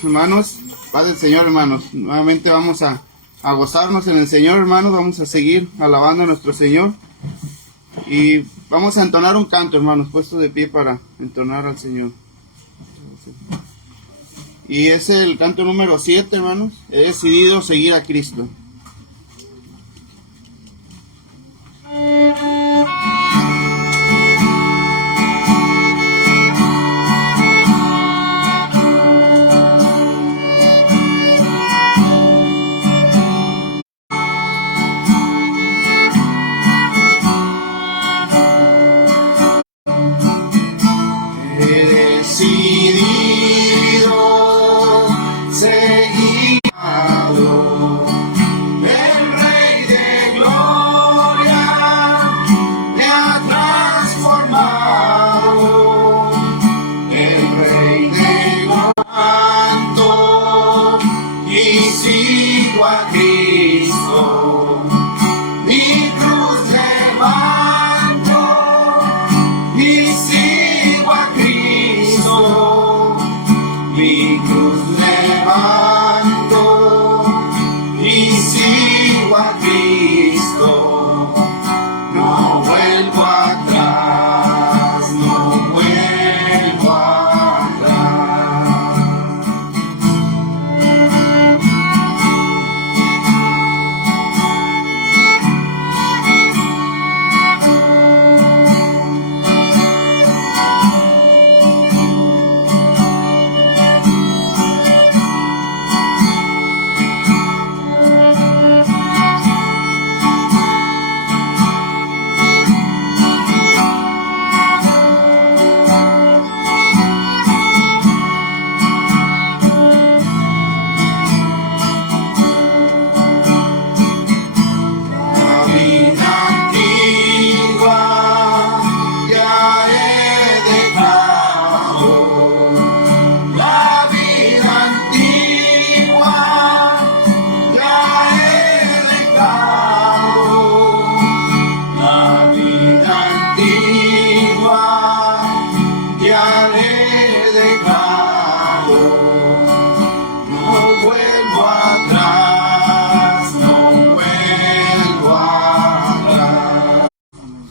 Hermanos, paz del Señor, hermanos. Nuevamente vamos a gozarnos en el Señor, hermanos. Vamos a seguir alabando a nuestro Señor. Y vamos a entonar un canto, hermanos, puestos de pie para entonar al Señor. Y es el canto número 7, hermanos. He decidido seguir a Cristo.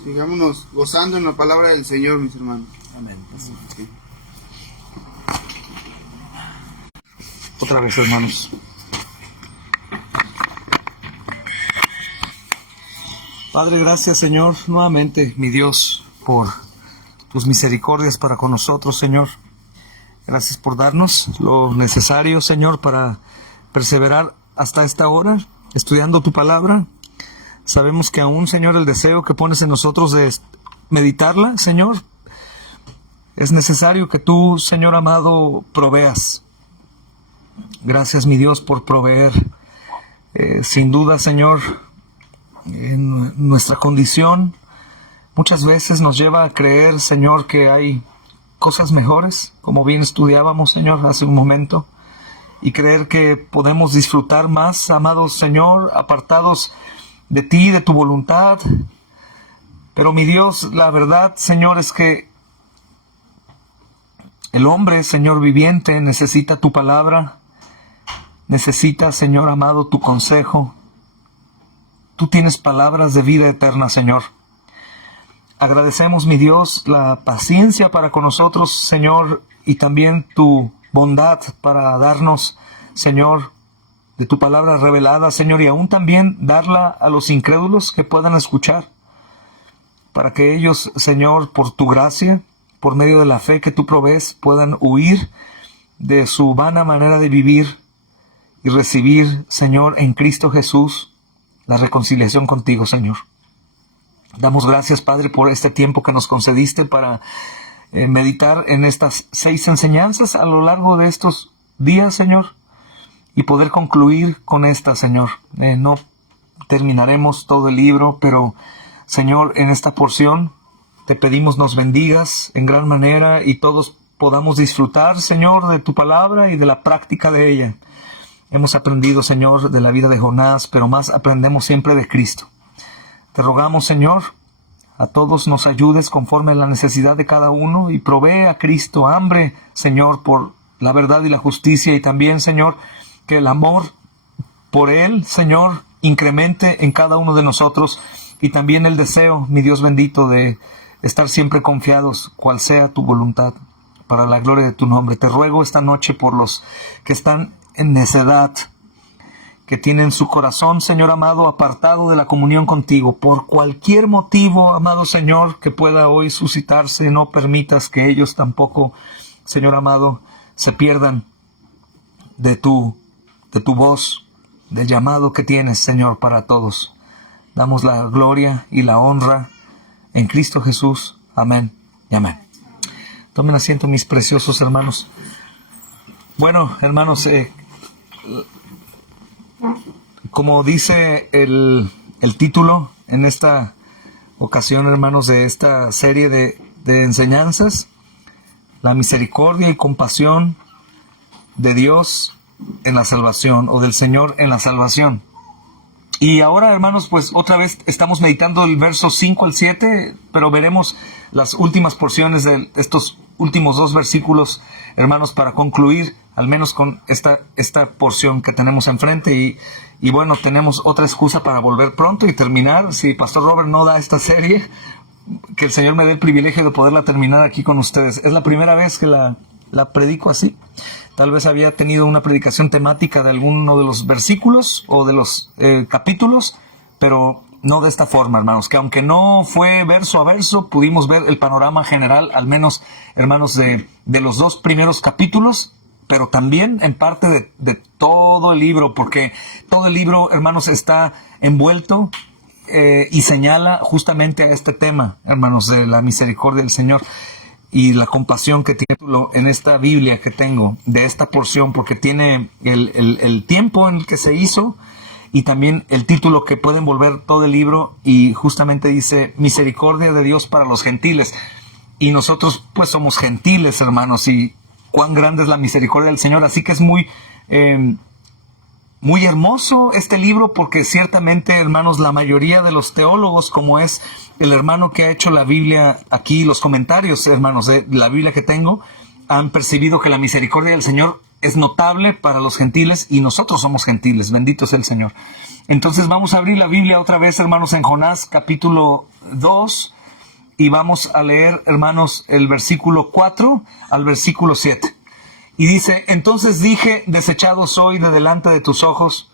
Sigámonos gozando en la palabra del Señor, mis hermanos. Amén. Sí. Otra vez, hermanos. Padre, gracias, Señor, nuevamente, mi Dios, por tus misericordias para con nosotros, Señor. Gracias por darnos lo necesario, Señor, para perseverar hasta esta hora, estudiando tu palabra. Sabemos que aún, Señor, el deseo que pones en nosotros de meditarla, Señor, es necesario que tú, Señor amado, proveas. Gracias, mi Dios, por proveer. Sin duda, Señor, en nuestra condición muchas veces nos lleva a creer, Señor, que hay cosas mejores, como bien estudiábamos, Señor, hace un momento, y creer que podemos disfrutar más, amado Señor, apartados de ti, de tu voluntad. Pero mi Dios, la verdad, Señor, es que el hombre, Señor viviente, necesita tu palabra, necesita, Señor amado, tu consejo. Tú tienes palabras de vida eterna, Señor. Agradecemos, mi Dios, la paciencia para con nosotros, Señor, y también tu bondad para darnos, Señor, de tu palabra revelada, Señor, y aún también darla a los incrédulos que puedan escuchar, para que ellos, Señor, por tu gracia, por medio de la fe que tú provees, puedan huir de su vana manera de vivir y recibir, Señor, en Cristo Jesús, la reconciliación contigo, Señor. Damos gracias, Padre, por este tiempo que nos concediste para meditar en estas 6 enseñanzas a lo largo de estos días, Señor, y poder concluir con esta, Señor. No terminaremos todo el libro, pero, Señor, en esta porción te pedimos nos bendigas en gran manera y todos podamos disfrutar, Señor, de tu palabra y de la práctica de ella. Hemos aprendido, Señor, de la vida de Jonás, pero más aprendemos siempre de Cristo. Te rogamos, Señor, a todos nos ayudes conforme a la necesidad de cada uno y provee a Cristo hambre, Señor, por la verdad y la justicia, y también, Señor, que el amor por Él, Señor, incremente en cada uno de nosotros, y también el deseo, mi Dios bendito, de estar siempre confiados, cual sea tu voluntad, para la gloria de tu nombre. Te ruego esta noche por los que están en necedad, que tienen su corazón, Señor amado, apartado de la comunión contigo, por cualquier motivo, amado Señor, que pueda hoy suscitarse. No permitas que ellos tampoco, Señor amado, se pierdan de tu voz, del llamado que tienes, Señor, para todos. Damos la gloria y la honra en Cristo Jesús. Amén y amén. Tomen asiento, mis preciosos hermanos. Bueno, hermanos, como dice el título en esta ocasión, hermanos, de esta serie de enseñanzas, la misericordia y compasión de Dios en la salvación, o del Señor en la salvación. Y ahora, hermanos, pues otra vez estamos meditando el verso 5 al 7, pero veremos las últimas porciones de estos últimos 2 versículos, hermanos, para concluir al menos con esta porción que tenemos enfrente. Y bueno, tenemos otra excusa para volver pronto y terminar. Si Pastor Robert no da esta serie, que el Señor me dé el privilegio de poderla terminar aquí con ustedes. Es la primera vez que la predico así. Tal vez había tenido una predicación temática de alguno de los versículos o de los capítulos, pero no de esta forma, hermanos, que aunque no fue verso a verso, pudimos ver el panorama general, al menos, hermanos, de los 2 primeros capítulos, pero también en parte de todo el libro, porque todo el libro, hermanos, está envuelto y señala justamente a este tema, hermanos, de la misericordia del Señor y la compasión que tiene en esta Biblia que tengo, de esta porción, porque tiene el tiempo en el que se hizo y también el título que puede envolver todo el libro, y justamente dice misericordia de Dios para los gentiles. Y nosotros pues somos gentiles, hermanos, y cuán grande es la misericordia del Señor. Así que es muy hermoso este libro, porque ciertamente, hermanos, la mayoría de los teólogos, como es el hermano que ha hecho la Biblia aquí, los comentarios, hermanos, de la Biblia que tengo, han percibido que la misericordia del Señor es notable para los gentiles, y nosotros somos gentiles. Bendito sea el Señor. Entonces vamos a abrir la Biblia otra vez, hermanos, en Jonás capítulo 2, y vamos a leer, hermanos, el versículo 4 al versículo 7. Y dice: entonces dije, desechado soy de delante de tus ojos,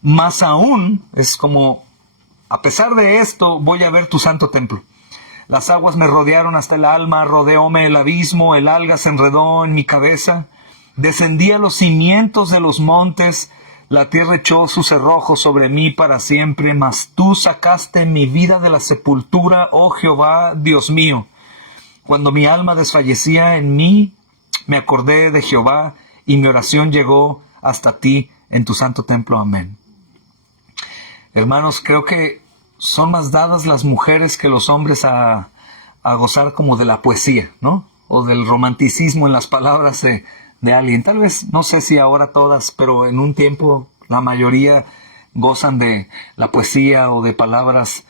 más aún, es como, a pesar de esto, voy a ver tu santo templo. Las aguas me rodearon hasta el alma, rodeóme el abismo, el alga se enredó en mi cabeza. Descendí a los cimientos de los montes, la tierra echó sus cerrojos sobre mí para siempre, mas tú sacaste mi vida de la sepultura, oh Jehová, Dios mío. Cuando mi alma desfallecía en mí, me acordé de Jehová, y mi oración llegó hasta ti en tu santo templo. Amén. Hermanos, creo que son más dadas las mujeres que los hombres a gozar como de la poesía, ¿no? O del romanticismo en las palabras de alguien. Tal vez, no sé si ahora todas, pero en un tiempo la mayoría gozan de la poesía o de palabras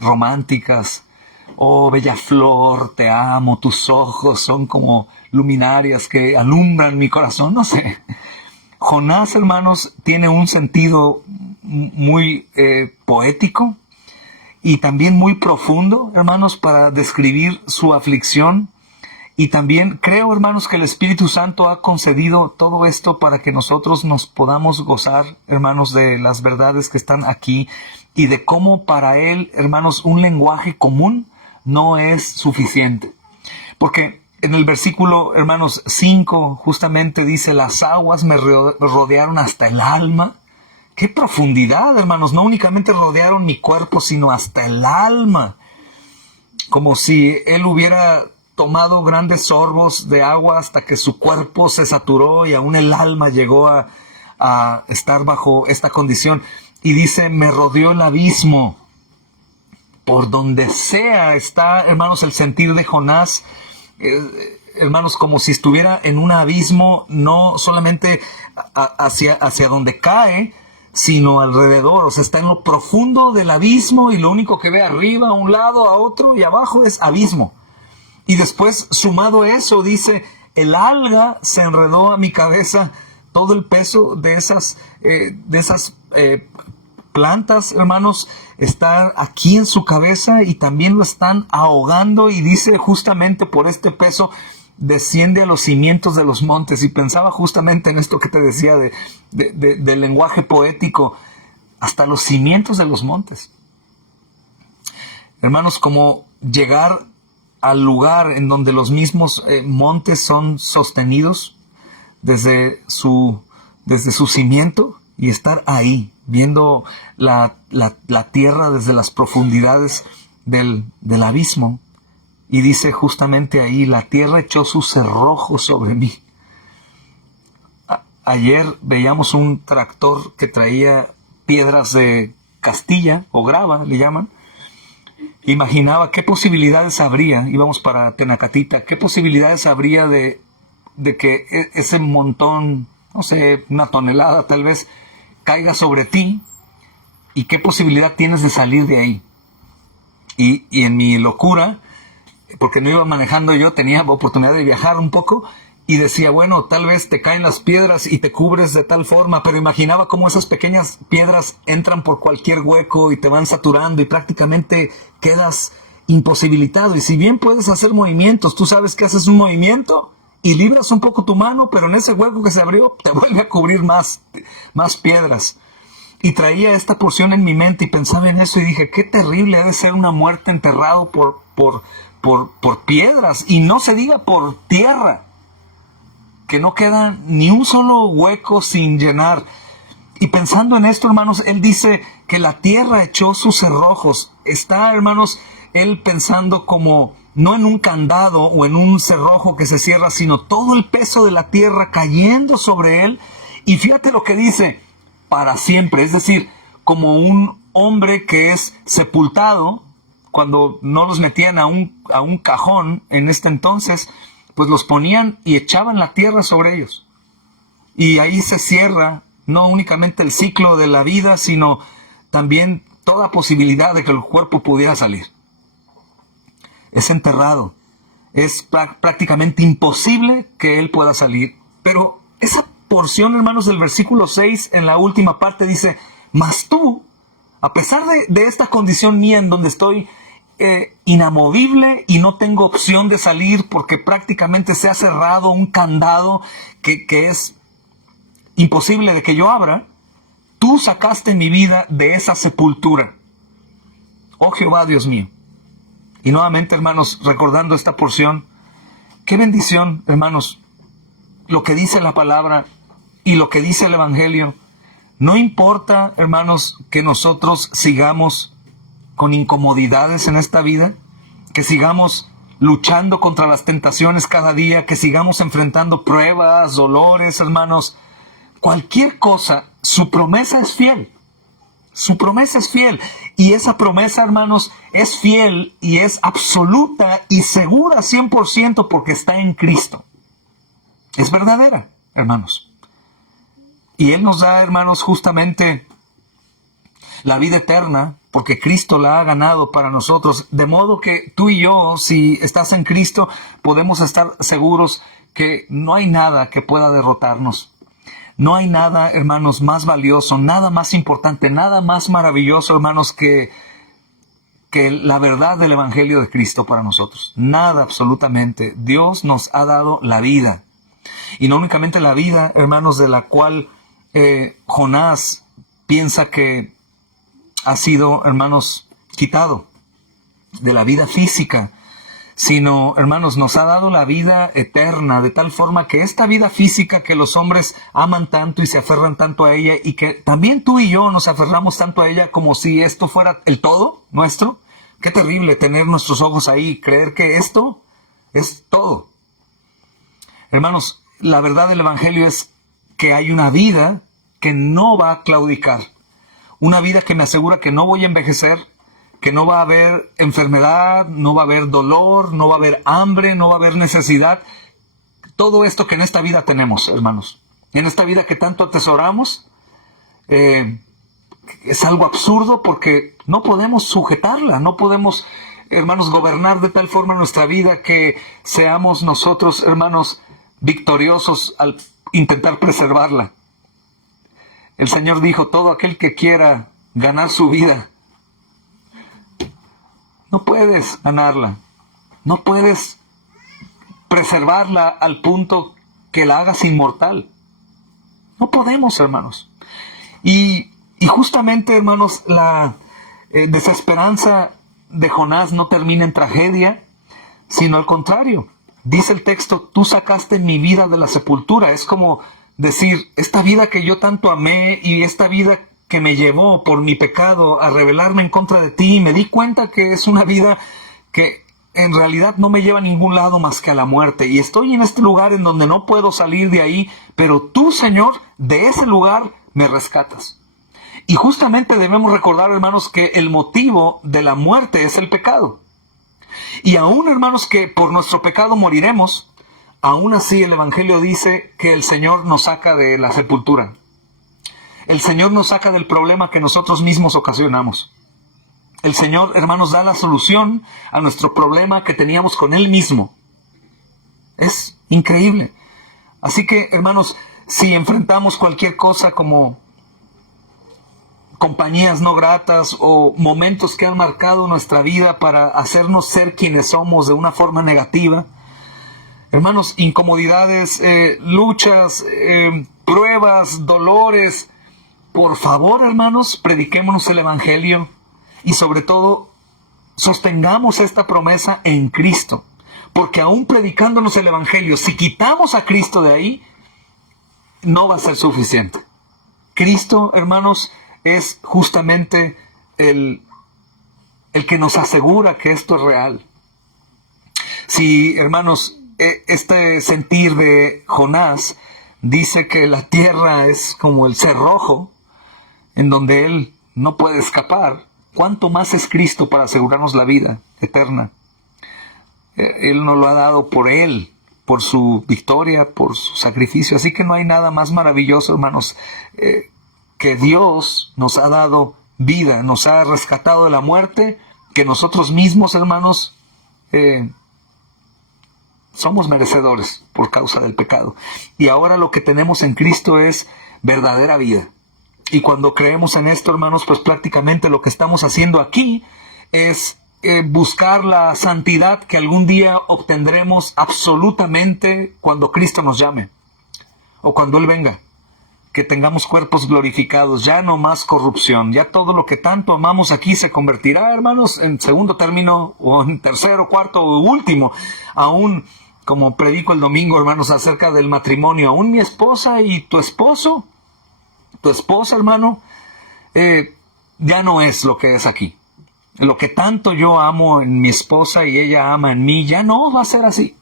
románticas. Oh, bella flor, te amo, tus ojos son como luminarias que alumbran mi corazón, no sé. Jonás, hermanos, tiene un sentido muy poético y también muy profundo, hermanos, para describir su aflicción. Y también creo, hermanos, que el Espíritu Santo ha concedido todo esto para que nosotros nos podamos gozar, hermanos, de las verdades que están aquí, y de cómo para Él, hermanos, un lenguaje común no es suficiente. Porque en el versículo, hermanos, 5, justamente dice: las aguas me rodearon hasta el alma. ¡Qué profundidad, hermanos! No únicamente rodearon mi cuerpo, sino hasta el alma. Como si Él hubiera tomado grandes sorbos de agua hasta que su cuerpo se saturó y aún el alma llegó a estar bajo esta condición. Y dice: me rodeó el abismo. Por donde sea está, hermanos, el sentir de Jonás, hermanos, como si estuviera en un abismo, no solamente hacia donde cae, sino alrededor. O sea, está en lo profundo del abismo y lo único que ve arriba, a un lado, a otro y abajo es abismo. Y después, sumado a eso, dice, el alga se enredó a mi cabeza, todo el peso de esas plantas, hermanos, está aquí en su cabeza y también lo están ahogando, y dice justamente por este peso desciende a los cimientos de los montes. Y pensaba justamente en esto que te decía del lenguaje poético, hasta los cimientos de los montes. Hermanos, como llegar al lugar en donde los mismos montes son sostenidos desde su cimiento, y estar ahí, viendo la tierra desde las profundidades del abismo. Y dice justamente ahí, la tierra echó sus cerrojos sobre mí. Ayer veíamos un tractor que traía piedras de Castilla, o grava, le llaman. Imaginaba qué posibilidades habría, íbamos para Tenacatita, qué posibilidades habría de que ese montón, no sé, una tonelada tal vez, caiga sobre ti, y qué posibilidad tienes de salir de ahí. Y en mi locura, porque no iba manejando yo, tenía oportunidad de viajar un poco, y decía, bueno, tal vez te caen las piedras y te cubres de tal forma, pero imaginaba cómo esas pequeñas piedras entran por cualquier hueco y te van saturando y prácticamente quedas imposibilitado. Y si bien puedes hacer movimientos, tú sabes que haces un movimiento y libras un poco tu mano, pero en ese hueco que se abrió te vuelve a cubrir más piedras. Y traía esta porción en mi mente y pensaba en eso y dije, qué terrible ha de ser una muerte enterrado por piedras, y no se diga por tierra, que no queda ni un solo hueco sin llenar. Y pensando en esto, hermanos, él dice que la tierra echó sus cerrojos. Está, hermanos, él pensando como no en un candado o en un cerrojo que se cierra, sino todo el peso de la tierra cayendo sobre él. Y fíjate lo que dice, para siempre. Es decir, como un hombre que es sepultado, cuando no los metían a un cajón en este entonces, pues los ponían y echaban la tierra sobre ellos. Y ahí se cierra no únicamente el ciclo de la vida, sino también toda posibilidad de que el cuerpo pudiera salir. Es enterrado. Es prácticamente imposible que él pueda salir. Pero esa porción, hermanos, del versículo 6, en la última parte dice, mas tú, a pesar de esta condición mía en donde estoy inamovible y no tengo opción de salir porque prácticamente se ha cerrado un candado que es imposible de que yo abra, tú sacaste mi vida de esa sepultura. Oh Jehová, Dios mío. Y nuevamente, hermanos, recordando esta porción, qué bendición, hermanos, lo que dice la palabra y lo que dice el Evangelio. No importa, hermanos, que nosotros sigamos con incomodidades en esta vida, que sigamos luchando contra las tentaciones cada día, que sigamos enfrentando pruebas, dolores, hermanos, cualquier cosa, su promesa es fiel. Su promesa es fiel. Y esa promesa, hermanos, es fiel y es absoluta y segura 100% porque está en Cristo. Es verdadera, hermanos. Y Él nos da, hermanos, justamente la vida eterna, porque Cristo la ha ganado para nosotros. De modo que tú y yo, si estás en Cristo, podemos estar seguros que no hay nada que pueda derrotarnos. No hay nada, hermanos, más valioso, nada más importante, nada más maravilloso, hermanos, que la verdad del Evangelio de Cristo para nosotros. Nada, absolutamente. Dios nos ha dado la vida. Y no únicamente la vida, hermanos, de la cual Jonás piensa que ha sido, hermanos, quitado de la vida física, sino, hermanos, nos ha dado la vida eterna, de tal forma que esta vida física que los hombres aman tanto y se aferran tanto a ella, y que también tú y yo nos aferramos tanto a ella como si esto fuera el todo nuestro. Qué terrible tener nuestros ojos ahí, creer que esto es todo. Hermanos, la verdad del Evangelio es que hay una vida que no va a claudicar. Una vida que me asegura que no voy a envejecer, que no va a haber enfermedad, no va a haber dolor, no va a haber hambre, no va a haber necesidad. Todo esto que en esta vida tenemos, hermanos. En esta vida que tanto atesoramos, es algo absurdo porque no podemos sujetarla, no podemos, hermanos, gobernar de tal forma nuestra vida que seamos nosotros, hermanos, victoriosos al intentar preservarla. El Señor dijo, todo aquel que quiera ganar su vida, no puedes ganarla, no puedes preservarla al punto que la hagas inmortal. No podemos, hermanos. Y justamente, hermanos, la desesperanza de Jonás no termina en tragedia, sino al contrario. Dice el texto, tú sacaste mi vida de la sepultura. Es como decir, esta vida que yo tanto amé y esta vida que me llevó por mi pecado a rebelarme en contra de ti, me di cuenta que es una vida que en realidad no me lleva a ningún lado más que a la muerte. Y estoy en este lugar en donde no puedo salir de ahí, pero tú, Señor, de ese lugar me rescatas. Y justamente debemos recordar, hermanos, que el motivo de la muerte es el pecado. Y aún, hermanos, que por nuestro pecado moriremos, aún así el Evangelio dice que el Señor nos saca de la sepultura. El Señor nos saca del problema que nosotros mismos ocasionamos. El Señor, hermanos, da la solución a nuestro problema que teníamos con Él mismo. Es increíble. Así que, hermanos, si enfrentamos cualquier cosa como compañías no gratas o momentos que han marcado nuestra vida para hacernos ser quienes somos de una forma negativa, hermanos, incomodidades, luchas, pruebas, dolores, por favor, hermanos, prediquémonos el Evangelio y sobre todo sostengamos esta promesa en Cristo, porque aún predicándonos el Evangelio, si quitamos a Cristo de ahí, no va a ser suficiente. Cristo, hermanos, es justamente el que nos asegura que esto es real. Si, hermanos, este sentir de Jonás dice que la tierra es como el cerrojo en donde él no puede escapar, ¿cuánto más es Cristo para asegurarnos la vida eterna? Él nos lo ha dado por Él, por su victoria, por su sacrificio. Así que no hay nada más maravilloso, hermanos, que Dios nos ha dado vida, nos ha rescatado de la muerte, que nosotros mismos, hermanos, somos merecedores por causa del pecado. Y ahora lo que tenemos en Cristo es verdadera vida. Y cuando creemos en esto, hermanos, pues prácticamente lo que estamos haciendo aquí es buscar la santidad que algún día obtendremos absolutamente cuando Cristo nos llame o cuando Él venga. Que tengamos cuerpos glorificados, ya no más corrupción, ya todo lo que tanto amamos aquí se convertirá, hermanos, en segundo término o en tercero, cuarto o último. Aún, como predico el domingo, hermanos, acerca del matrimonio, aún mi esposa y tu esposa, hermano, ya no es lo que es aquí. Lo que tanto yo amo en mi esposa y ella ama en mí, ya no va a ser así.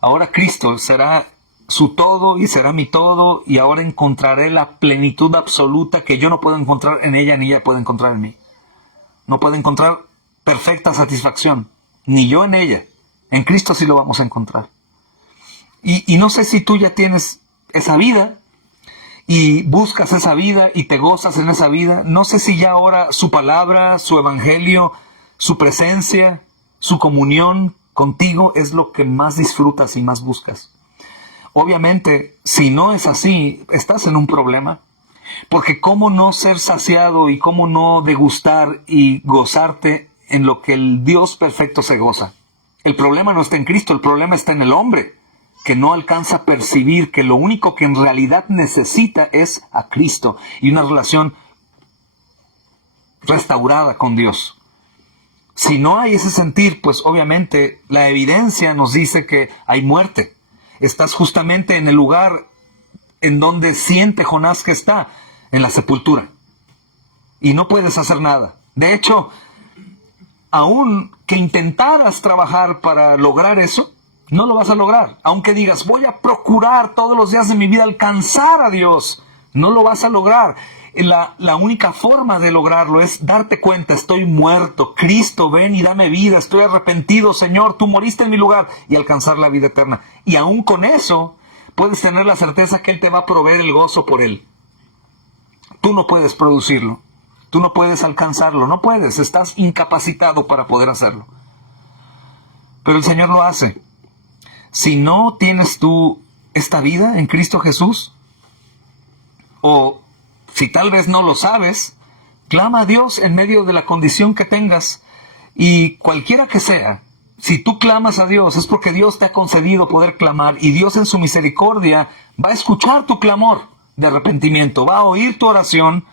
Ahora Cristo será su todo y será mi todo, y ahora encontraré la plenitud absoluta que yo no puedo encontrar en ella ni ella puede encontrar en mí. No puede encontrar perfecta satisfacción, ni yo en ella. En Cristo sí lo vamos a encontrar. Y no sé si tú ya tienes esa vida y buscas esa vida y te gozas en esa vida. No sé si ya ahora su palabra, su evangelio, su presencia, su comunión contigo es lo que más disfrutas y más buscas. Obviamente, si no es así, estás en un problema. Porque cómo no ser saciado y cómo no degustar y gozarte en lo que el Dios perfecto se goza. El problema no está en Cristo, el problema está en el hombre, que no alcanza a percibir que lo único que en realidad necesita es a Cristo y una relación restaurada con Dios. Si no hay ese sentir, pues obviamente la evidencia nos dice que hay muerte. Estás justamente en el lugar en donde siente Jonás que está, en la sepultura. Y no puedes hacer nada. De hecho, aun que intentaras trabajar para lograr eso, no lo vas a lograr. Aunque digas, voy a procurar todos los días de mi vida alcanzar a Dios, no lo vas a lograr. La única forma de lograrlo es darte cuenta, estoy muerto, Cristo, ven y dame vida, estoy arrepentido, Señor, tú moriste en mi lugar, y alcanzar la vida eterna. Y aún con eso, puedes tener la certeza que Él te va a proveer el gozo por Él. Tú no puedes producirlo. Tú no puedes alcanzarlo. No puedes. Estás incapacitado para poder hacerlo. Pero el Señor lo hace. Si no tienes tú esta vida en Cristo Jesús, o si tal vez no lo sabes, clama a Dios en medio de la condición que tengas. Y cualquiera que sea, si tú clamas a Dios, es porque Dios te ha concedido poder clamar, y Dios en su misericordia va a escuchar tu clamor de arrepentimiento, va a oír tu oración.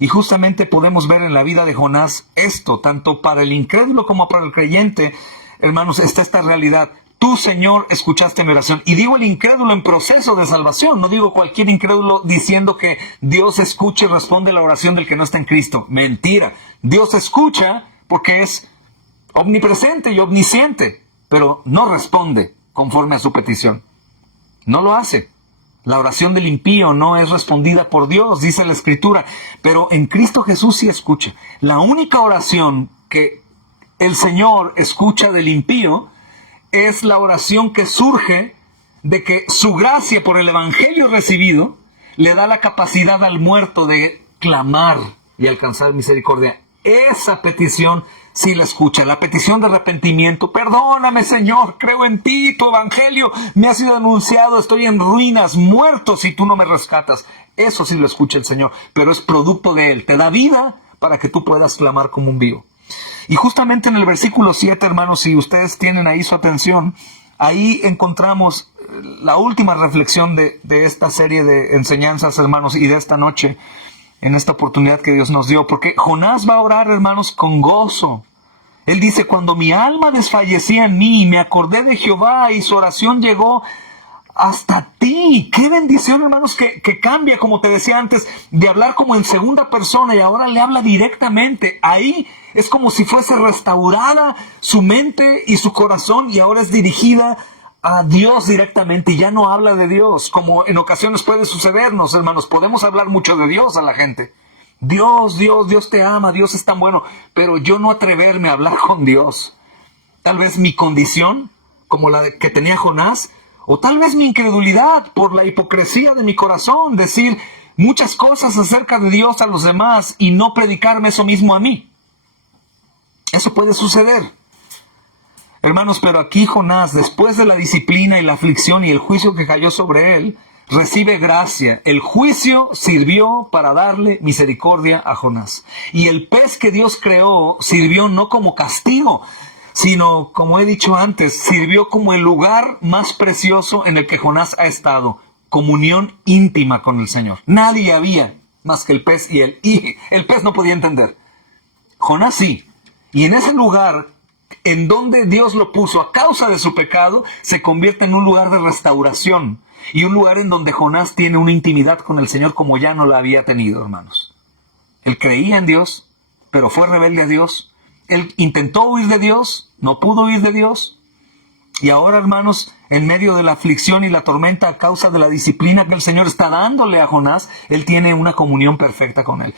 Y justamente podemos ver en la vida de Jonás esto, tanto para el incrédulo como para el creyente, hermanos, está esta realidad. Tú, Señor, escuchaste mi oración. Y digo el incrédulo en proceso de salvación. No digo cualquier incrédulo diciendo que Dios escucha y responde la oración del que no está en Cristo. Mentira. Dios escucha porque es omnipresente y omnisciente, pero no responde conforme a su petición. No lo hace. La oración del impío no es respondida por Dios, dice la Escritura. Pero en Cristo Jesús sí escucha. La única oración que el Señor escucha del impío es la oración que surge de que su gracia por el evangelio recibido le da la capacidad al muerto de clamar y alcanzar misericordia. Esa petición sí la escucha, la petición de arrepentimiento. Perdóname, Señor, creo en ti, tu evangelio me ha sido anunciado, estoy en ruinas, muerto si tú no me rescatas. Eso sí lo escucha el Señor, pero es producto de Él, te da vida para que tú puedas clamar como un vivo. Y justamente en el versículo 7, hermanos, si ustedes tienen ahí su atención, ahí encontramos la última reflexión de esta serie de enseñanzas, hermanos, y de esta noche, en esta oportunidad que Dios nos dio. Porque Jonás va a orar, hermanos, con gozo. Él dice, cuando mi alma desfallecía en mí, me acordé de Jehová y su oración llegó hasta ti. Qué bendición, hermanos, que cambia, como te decía antes, de hablar como en segunda persona y ahora le habla directamente. Ahí es como si fuese restaurada su mente y su corazón y ahora es dirigida a Dios directamente y ya no habla de Dios, como en ocasiones puede sucedernos, hermanos. Podemos hablar mucho de Dios a la gente. Dios te ama, Dios es tan bueno, pero yo no atreverme a hablar con Dios. Tal vez mi condición, como la que tenía Jonás, o tal vez mi incredulidad por la hipocresía de mi corazón, decir muchas cosas acerca de Dios a los demás y no predicarme eso mismo a mí. Eso puede suceder. Hermanos, pero aquí Jonás, después de la disciplina y la aflicción y el juicio que cayó sobre él, recibe gracia. El juicio sirvió para darle misericordia a Jonás. Y el pez que Dios creó sirvió no como castigo, sino, como he dicho antes, sirvió como el lugar más precioso en el que Jonás ha estado. Comunión íntima con el Señor. Nadie había más que el pez y él. Y el pez no podía entender. Jonás sí. Y en ese lugar en donde Dios lo puso a causa de su pecado, se convierte en un lugar de restauración. Y un lugar en donde Jonás tiene una intimidad con el Señor como ya no la había tenido, hermanos. Él creía en Dios, pero fue rebelde a Dios. Él intentó huir de Dios, no pudo huir de Dios. Y ahora, hermanos, en medio de la aflicción y la tormenta a causa de la disciplina que el Señor está dándole a Jonás, él tiene una comunión perfecta con él.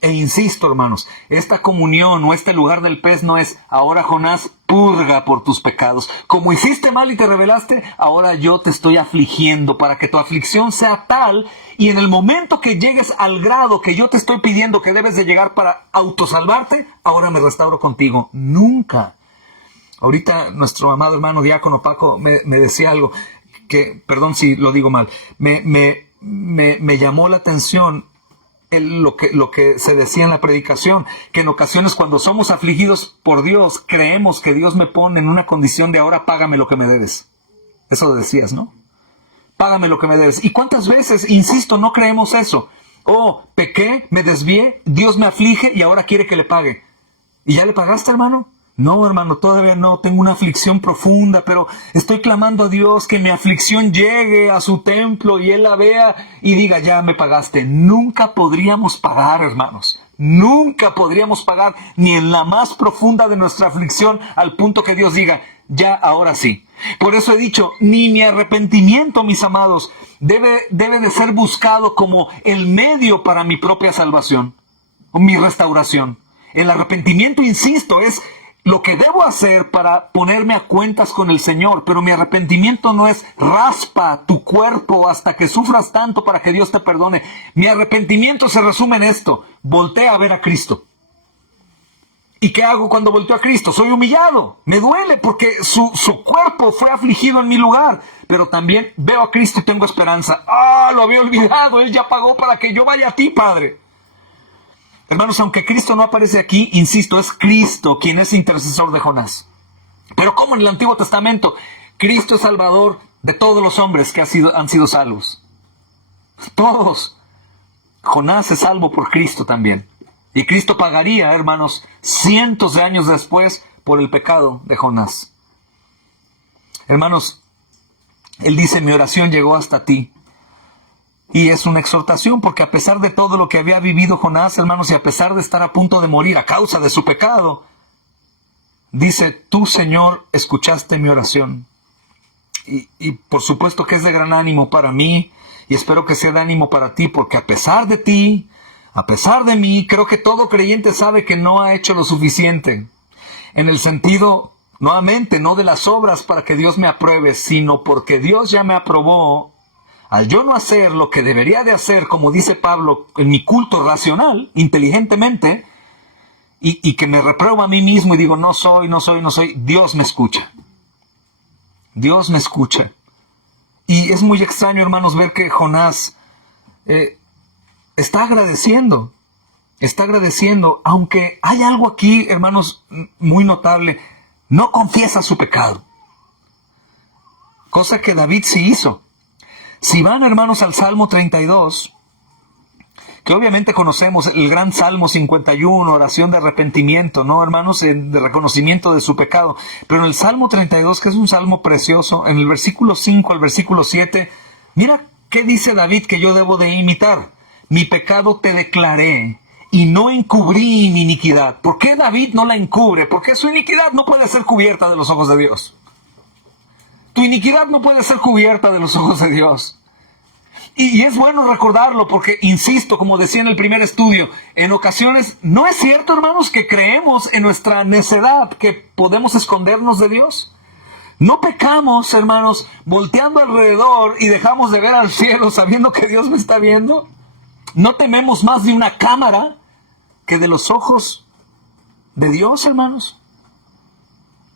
E insisto, hermanos, esta comunión o este lugar del pez no es, ahora Jonás, purga por tus pecados. Como hiciste mal y te rebelaste, ahora yo te estoy afligiendo para que tu aflicción sea tal y en el momento que llegues al grado que yo te estoy pidiendo que debes de llegar para autosalvarte, ahora me restauro contigo. Nunca. Ahorita nuestro amado hermano diácono Paco me decía algo que, perdón si lo digo mal, me llamó la atención. Lo que se decía en la predicación, que en ocasiones cuando somos afligidos por Dios, creemos que Dios me pone en una condición de ahora págame lo que me debes. Eso lo decías, ¿no? Págame lo que me debes. ¿Y cuántas veces, insisto, no creemos eso? Oh, pequé, me desvié, Dios me aflige y ahora quiere que le pague. ¿Y ya le pagaste, hermano? No, hermano, todavía no, tengo una aflicción profunda, pero estoy clamando a Dios que mi aflicción llegue a su templo y Él la vea y diga, ya me pagaste. Nunca podríamos pagar, hermanos. Nunca podríamos pagar ni en la más profunda de nuestra aflicción al punto que Dios diga, ya, ahora sí. Por eso he dicho, ni mi arrepentimiento, mis amados, debe de ser buscado como el medio para mi propia salvación o mi restauración. El arrepentimiento, insisto, es lo que debo hacer para ponerme a cuentas con el Señor, pero mi arrepentimiento no es raspa tu cuerpo hasta que sufras tanto para que Dios te perdone. Mi arrepentimiento se resume en esto: voltea a ver a Cristo. ¿Y qué hago cuando volteo a Cristo? Soy humillado, me duele porque su cuerpo fue afligido en mi lugar, pero también veo a Cristo y tengo esperanza. Lo había olvidado, Él ya pagó para que yo vaya a ti, Padre. Hermanos, aunque Cristo no aparece aquí, insisto, es Cristo quien es intercesor de Jonás. Pero como en el Antiguo Testamento, Cristo es Salvador de todos los hombres que han sido salvos. Todos. Jonás es salvo por Cristo también. Y Cristo pagaría, hermanos, cientos de años después por el pecado de Jonás. Hermanos, Él dice: mi oración llegó hasta ti. Y es una exhortación, porque a pesar de todo lo que había vivido Jonás, hermanos, y a pesar de estar a punto de morir a causa de su pecado, dice: tú, Señor, escuchaste mi oración. Y por supuesto que es de gran ánimo para mí, y espero que sea de ánimo para ti, porque a pesar de ti, a pesar de mí, creo que todo creyente sabe que no ha hecho lo suficiente. En el sentido, nuevamente, no de las obras para que Dios me apruebe, sino porque Dios ya me aprobó. Al yo no hacer lo que debería de hacer, como dice Pablo, en mi culto racional, inteligentemente, y que me repruebo a mí mismo y digo: no soy, Dios me escucha. Dios me escucha. Y es muy extraño, hermanos, ver que Jonás está agradeciendo, aunque hay algo aquí, hermanos, muy notable: no confiesa su pecado. Cosa que David sí hizo. Si van, hermanos, al Salmo 32, que obviamente conocemos, el gran Salmo 51, oración de arrepentimiento, ¿no, hermanos? De reconocimiento de su pecado. Pero en el Salmo 32, que es un salmo precioso, en el versículo 5 al versículo 7, mira qué dice David que yo debo de imitar. Mi pecado te declaré y no encubrí mi iniquidad. ¿Por qué David no la encubre? Porque su iniquidad no puede ser cubierta de los ojos de Dios. Tu iniquidad no puede ser cubierta de los ojos de Dios. Y es bueno recordarlo porque, insisto, como decía en el primer estudio, en ocasiones no es cierto, hermanos, que creemos en nuestra necedad que podemos escondernos de Dios. No pecamos, hermanos, volteando alrededor y dejamos de ver al cielo sabiendo que Dios me está viendo. No tememos más de una cámara que de los ojos de Dios, hermanos.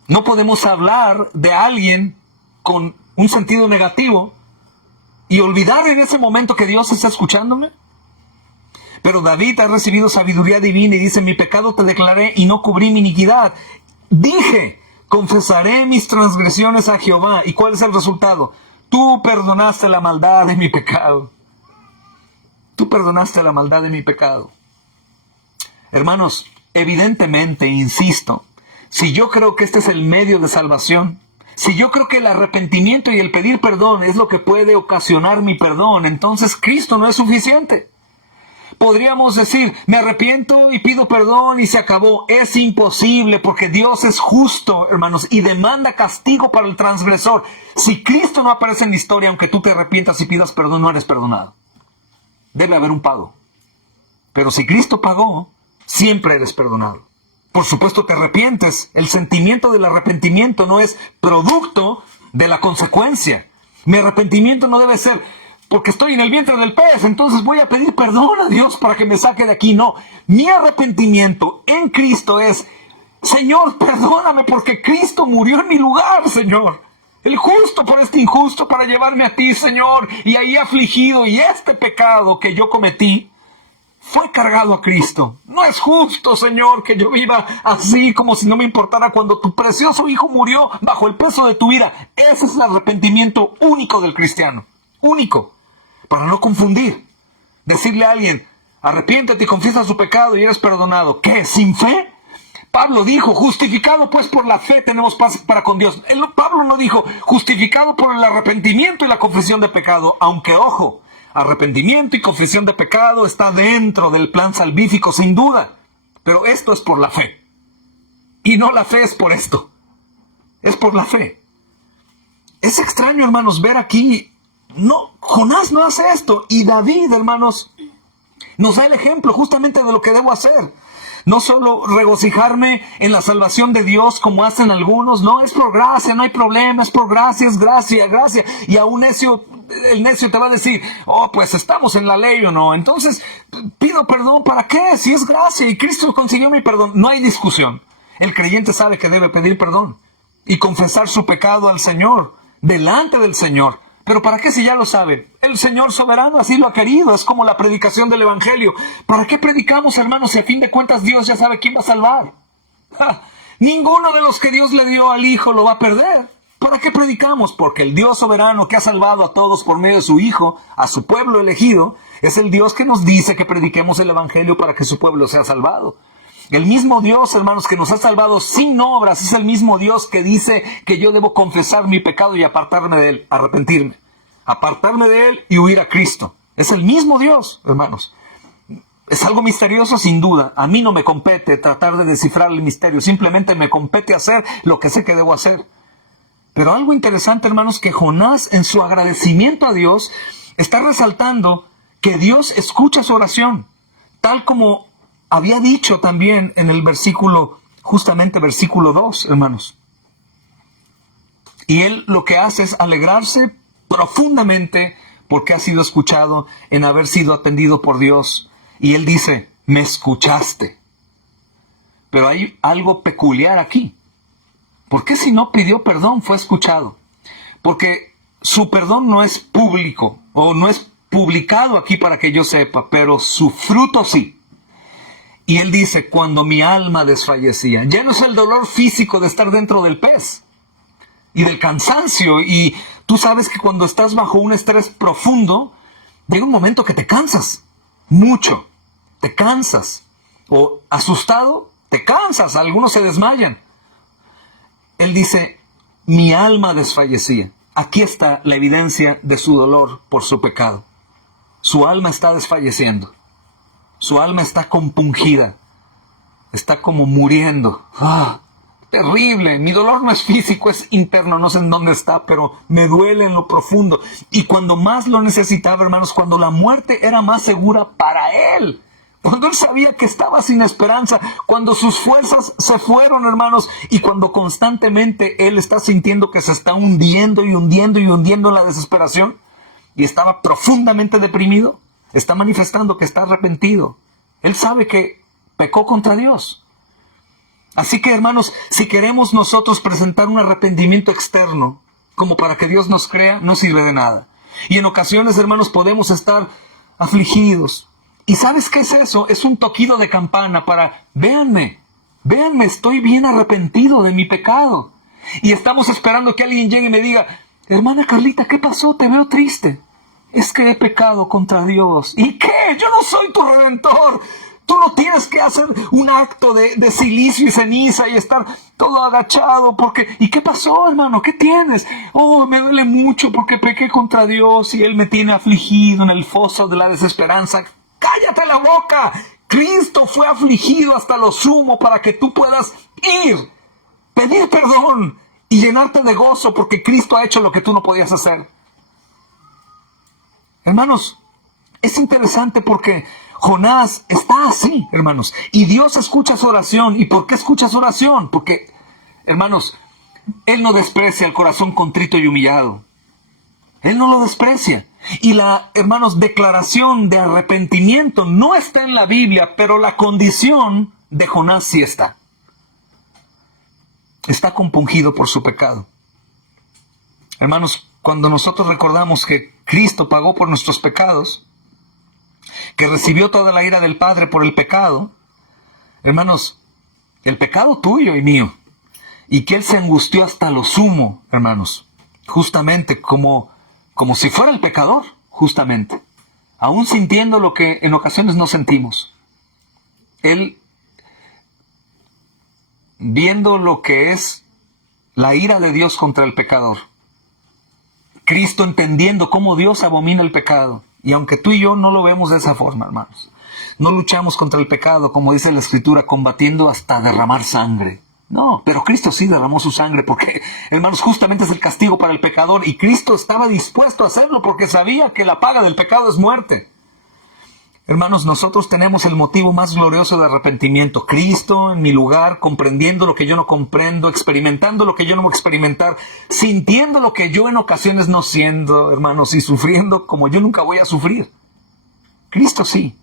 No podemos hablar de alguien con un sentido negativo y olvidar en ese momento que Dios está escuchándome. Pero David ha recibido sabiduría divina y dice: mi pecado te declaré y no cubrí mi iniquidad. Dije: confesaré mis transgresiones a Jehová. ¿Y cuál es el resultado? Tú perdonaste la maldad de mi pecado. Tú perdonaste la maldad de mi pecado. Hermanos, evidentemente, insisto, si yo creo que este es el medio de salvación, si yo creo que el arrepentimiento y el pedir perdón es lo que puede ocasionar mi perdón, entonces Cristo no es suficiente. Podríamos decir: me arrepiento y pido perdón y se acabó. Es imposible, porque Dios es justo, hermanos, y demanda castigo para el transgresor. Si Cristo no aparece en la historia, aunque tú te arrepientas y pidas perdón, no eres perdonado. Debe haber un pago. Pero si Cristo pagó, siempre eres perdonado. Por supuesto te arrepientes. El sentimiento del arrepentimiento no es producto de la consecuencia. Mi arrepentimiento no debe ser: porque estoy en el vientre del pez, entonces voy a pedir perdón a Dios para que me saque de aquí. No, mi arrepentimiento en Cristo es: Señor, perdóname porque Cristo murió en mi lugar, Señor. El justo por este injusto para llevarme a ti, Señor. Y ahí afligido, y este pecado que yo cometí fue cargado a Cristo. No es justo, Señor, que yo viva así como si no me importara cuando tu precioso Hijo murió bajo el peso de tu ira. Ese es el arrepentimiento único del cristiano. Único. Para no confundir. Decirle a alguien: arrepiéntete y confiesa su pecado y eres perdonado. ¿Qué? ¿Sin fe? Pablo dijo: justificado pues por la fe tenemos paz para con Dios. Pablo no dijo: justificado por el arrepentimiento y la confesión de pecado. Aunque, ojo, arrepentimiento y confesión de pecado está dentro del plan salvífico, sin duda. Pero esto es por la fe. Y no la fe es por esto. Es por la fe. Es extraño, hermanos, ver aquí. No, Jonás no hace esto. Y David, hermanos, nos da el ejemplo justamente de lo que debo hacer. No solo regocijarme en la salvación de Dios como hacen algunos. No, es por gracia, no hay problema, es por gracia, es gracia, gracia. Y a un necio, el necio te va a decir, oh, pues estamos en la ley o no. Entonces, pido perdón, ¿para qué? Si es gracia y Cristo consiguió mi perdón. No hay discusión. El creyente sabe que debe pedir perdón y confesar su pecado al Señor, delante del Señor. Pero ¿para qué si ya lo sabe? El Señor soberano así lo ha querido. Es como la predicación del Evangelio. ¿Para qué predicamos, hermanos, si a fin de cuentas Dios ya sabe quién va a salvar? Ninguno de los que Dios le dio al Hijo lo va a perder. ¿Para qué predicamos? Porque el Dios soberano que ha salvado a todos por medio de su Hijo, a su pueblo elegido, es el Dios que nos dice que prediquemos el Evangelio para que su pueblo sea salvado. El mismo Dios, hermanos, que nos ha salvado sin obras, es el mismo Dios que dice que yo debo confesar mi pecado y apartarme de él, arrepentirme. Apartarme de él y huir a Cristo. Es el mismo Dios, hermanos. Es algo misterioso, sin duda. A mí no me compete tratar de descifrar el misterio. Simplemente me compete hacer lo que sé que debo hacer. Pero algo interesante, hermanos, que Jonás, en su agradecimiento a Dios, está resaltando que Dios escucha su oración, tal como había dicho también en el versículo, justamente versículo 2, hermanos. Y él lo que hace es alegrarse profundamente porque ha sido escuchado en haber sido atendido por Dios. Y él dice, me escuchaste. Pero hay algo peculiar aquí. ¿Por qué si no pidió perdón fue escuchado? Porque su perdón no es público o no es publicado aquí para que yo sepa, pero su fruto sí. Y él dice, cuando mi alma desfallecía. Ya no es el dolor físico de estar dentro del pez y del cansancio. Y tú sabes que cuando estás bajo un estrés profundo, llega un momento que te cansas mucho. Te cansas. O asustado, te cansas. Algunos se desmayan. Él dice, mi alma desfallecía. Aquí está la evidencia de su dolor por su pecado. Su alma está desfalleciendo. Su alma está compungida. Está como muriendo. Terrible. Mi dolor no es físico, es interno. No sé en dónde está, pero me duele en lo profundo. Y cuando más lo necesitaba, hermanos, cuando la muerte era más segura para él, cuando él sabía que estaba sin esperanza, cuando sus fuerzas se fueron, hermanos, y cuando constantemente él está sintiendo que se está hundiendo y hundiendo y hundiendo en la desesperación, y estaba profundamente deprimido, está manifestando que está arrepentido. Él sabe que pecó contra Dios. Así que, hermanos, si queremos nosotros presentar un arrepentimiento externo, como para que Dios nos crea, no sirve de nada. Y en ocasiones, hermanos, podemos estar afligidos. ¿Y sabes qué es eso? Es un toquido de campana para, véanme, estoy bien arrepentido de mi pecado. Y estamos esperando que alguien llegue y me diga, hermana Carlita, ¿qué pasó? Te veo triste. Es que he pecado contra Dios. ¿Y qué? Yo no soy tu redentor. Tú no tienes que hacer un acto de silicio y ceniza y estar todo agachado porque... ¿Y qué pasó, hermano? ¿Qué tienes? Oh, me duele mucho porque pequé contra Dios y Él me tiene afligido en el foso de la desesperanza. ¡Cállate la boca! Cristo fue afligido hasta lo sumo para que tú puedas ir, pedir perdón y llenarte de gozo porque Cristo ha hecho lo que tú no podías hacer. Hermanos, es interesante porque Jonás está así, hermanos, y Dios escucha su oración. ¿Y por qué escucha su oración? Porque, hermanos, Él no desprecia el corazón contrito y humillado. Él no lo desprecia. Y la, hermanos, declaración de arrepentimiento no está en la Biblia, pero la condición de Jonás sí está. Está compungido por su pecado. Hermanos, cuando nosotros recordamos que Cristo pagó por nuestros pecados, que recibió toda la ira del Padre por el pecado, hermanos, el pecado tuyo y mío, y que Él se angustió hasta lo sumo, hermanos, justamente como si fuera el pecador, justamente, aún sintiendo lo que en ocasiones no sentimos. Él, viendo lo que es la ira de Dios contra el pecador, Cristo entendiendo cómo Dios abomina el pecado. Y aunque tú y yo no lo vemos de esa forma, hermanos, no luchamos contra el pecado, como dice la Escritura, combatiendo hasta derramar sangre. No, pero Cristo sí derramó su sangre porque, hermanos, justamente es el castigo para el pecador. Y Cristo estaba dispuesto a hacerlo porque sabía que la paga del pecado es muerte. Hermanos, nosotros tenemos el motivo más glorioso de arrepentimiento. Cristo en mi lugar, comprendiendo lo que yo no comprendo, experimentando lo que yo no voy a experimentar, sintiendo lo que yo en ocasiones no siento, hermanos, y sufriendo como yo nunca voy a sufrir. Cristo sí.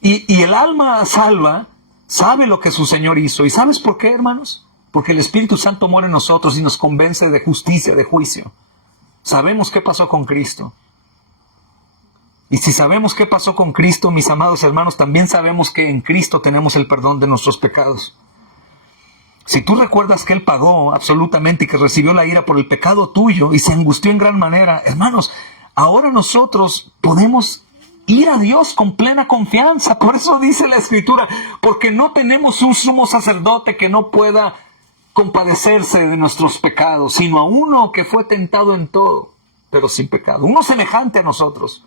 Y el alma salva sabe lo que su Señor hizo. ¿Y sabes por qué, hermanos? Porque el Espíritu Santo mora en nosotros y nos convence de justicia, de juicio. Sabemos qué pasó con Cristo. Y si sabemos qué pasó con Cristo, mis amados hermanos, también sabemos que en Cristo tenemos el perdón de nuestros pecados. Si tú recuerdas que Él pagó absolutamente y que recibió la ira por el pecado tuyo y se angustió en gran manera, hermanos, ahora nosotros podemos ir a Dios con plena confianza. Por eso dice la Escritura, porque no tenemos un sumo sacerdote que no pueda compadecerse de nuestros pecados, sino a uno que fue tentado en todo, pero sin pecado. Uno semejante a nosotros,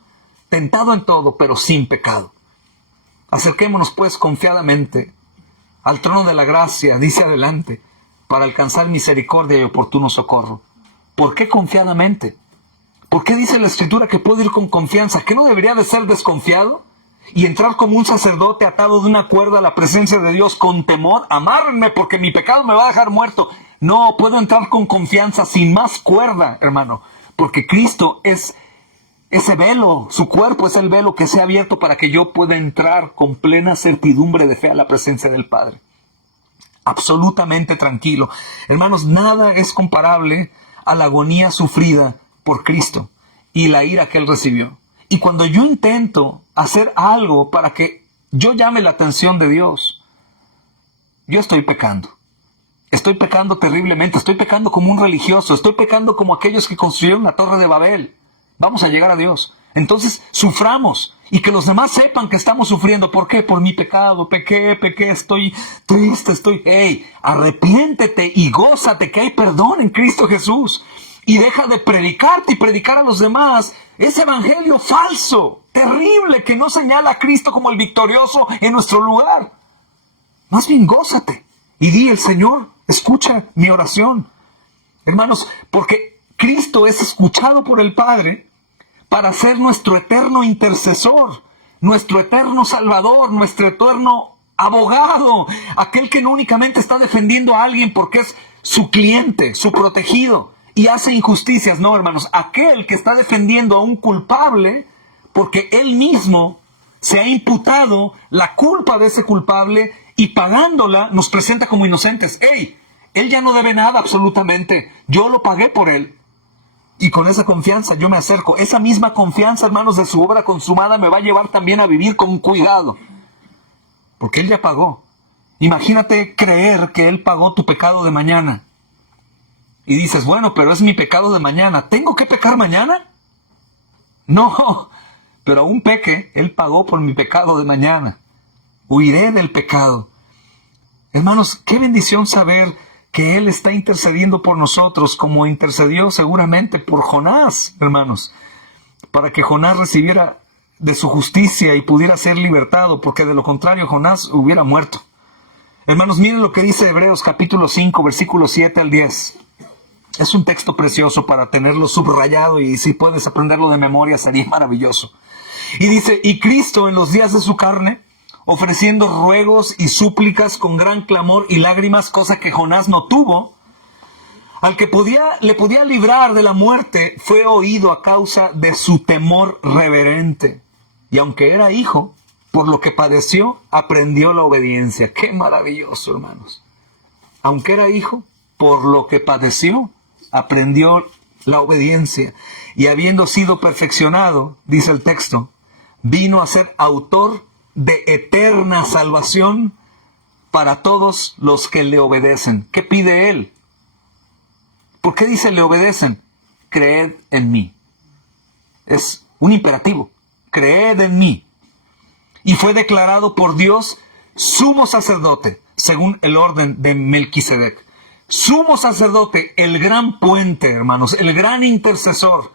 tentado en todo, pero sin pecado. Acerquémonos pues confiadamente al trono de la gracia, dice adelante, para alcanzar misericordia y oportuno socorro. ¿Por qué confiadamente? ¿Por qué dice la Escritura que puedo ir con confianza? ¿Que no debería de ser desconfiado? Y entrar como un sacerdote atado de una cuerda a la presencia de Dios con temor. Amárrenme porque mi pecado me va a dejar muerto. No, puedo entrar con confianza sin más cuerda, hermano. Porque Cristo es ese velo, su cuerpo es el velo que se ha abierto para que yo pueda entrar con plena certidumbre de fe a la presencia del Padre. Absolutamente tranquilo. Hermanos, nada es comparable a la agonía sufrida por Cristo y la ira que Él recibió. Y cuando yo intento hacer algo para que yo llame la atención de Dios, yo estoy pecando. Estoy pecando terriblemente. Estoy pecando como un religioso. Estoy pecando como aquellos que construyeron la Torre de Babel. Vamos a llegar a Dios. Entonces, suframos. Y que los demás sepan que estamos sufriendo. ¿Por qué? Por mi pecado. Pequé, estoy triste, ¡Hey! Arrepiéntete y gózate que hay perdón en Cristo Jesús. Y deja de predicarte y predicar a los demás ese evangelio falso, terrible, que no señala a Cristo como el victorioso en nuestro lugar. Más bien gózate y di: el Señor escucha mi oración. Hermanos, porque Cristo es escuchado por el Padre para ser nuestro eterno intercesor, nuestro eterno salvador, nuestro eterno abogado, aquel que no únicamente está defendiendo a alguien porque es su cliente, su protegido, y hace injusticias. No, hermanos, aquel que está defendiendo a un culpable porque él mismo se ha imputado la culpa de ese culpable y pagándola nos presenta como inocentes. ¡Ey! Él ya no debe nada absolutamente. Yo lo pagué por él. Y con esa confianza yo me acerco. Esa misma confianza, hermanos, de su obra consumada me va a llevar también a vivir con cuidado. Porque Él ya pagó. Imagínate creer que Él pagó tu pecado de mañana. Y dices: bueno, pero es mi pecado de mañana. ¿Tengo que pecar mañana? No, pero aún peque, Él pagó por mi pecado de mañana. Huiré del pecado. Hermanos, qué bendición saber que Él está intercediendo por nosotros, como intercedió seguramente por Jonás, hermanos, para que Jonás recibiera de su justicia y pudiera ser libertado, porque de lo contrario Jonás hubiera muerto. Hermanos, miren lo que dice Hebreos capítulo 5, versículos 7 al 10. Es un texto precioso para tenerlo subrayado, y si puedes aprenderlo de memoria sería maravilloso. Y dice: y Cristo en los días de su carne, ofreciendo ruegos y súplicas con gran clamor y lágrimas, cosa que Jonás no tuvo, al que le podía librar de la muerte, fue oído a causa de su temor reverente. Y aunque era hijo, por lo que padeció, aprendió la obediencia. ¡Qué maravilloso, hermanos! Aunque era hijo, por lo que padeció, aprendió la obediencia. Y habiendo sido perfeccionado, dice el texto, vino a ser autor de eterna salvación para todos los que le obedecen. ¿Qué pide Él? ¿Por qué dice le obedecen? Creed en mí. Es un imperativo. Creed en mí. Y fue declarado por Dios sumo sacerdote, según el orden de Melquisedec. Sumo sacerdote, el gran puente, hermanos, el gran intercesor.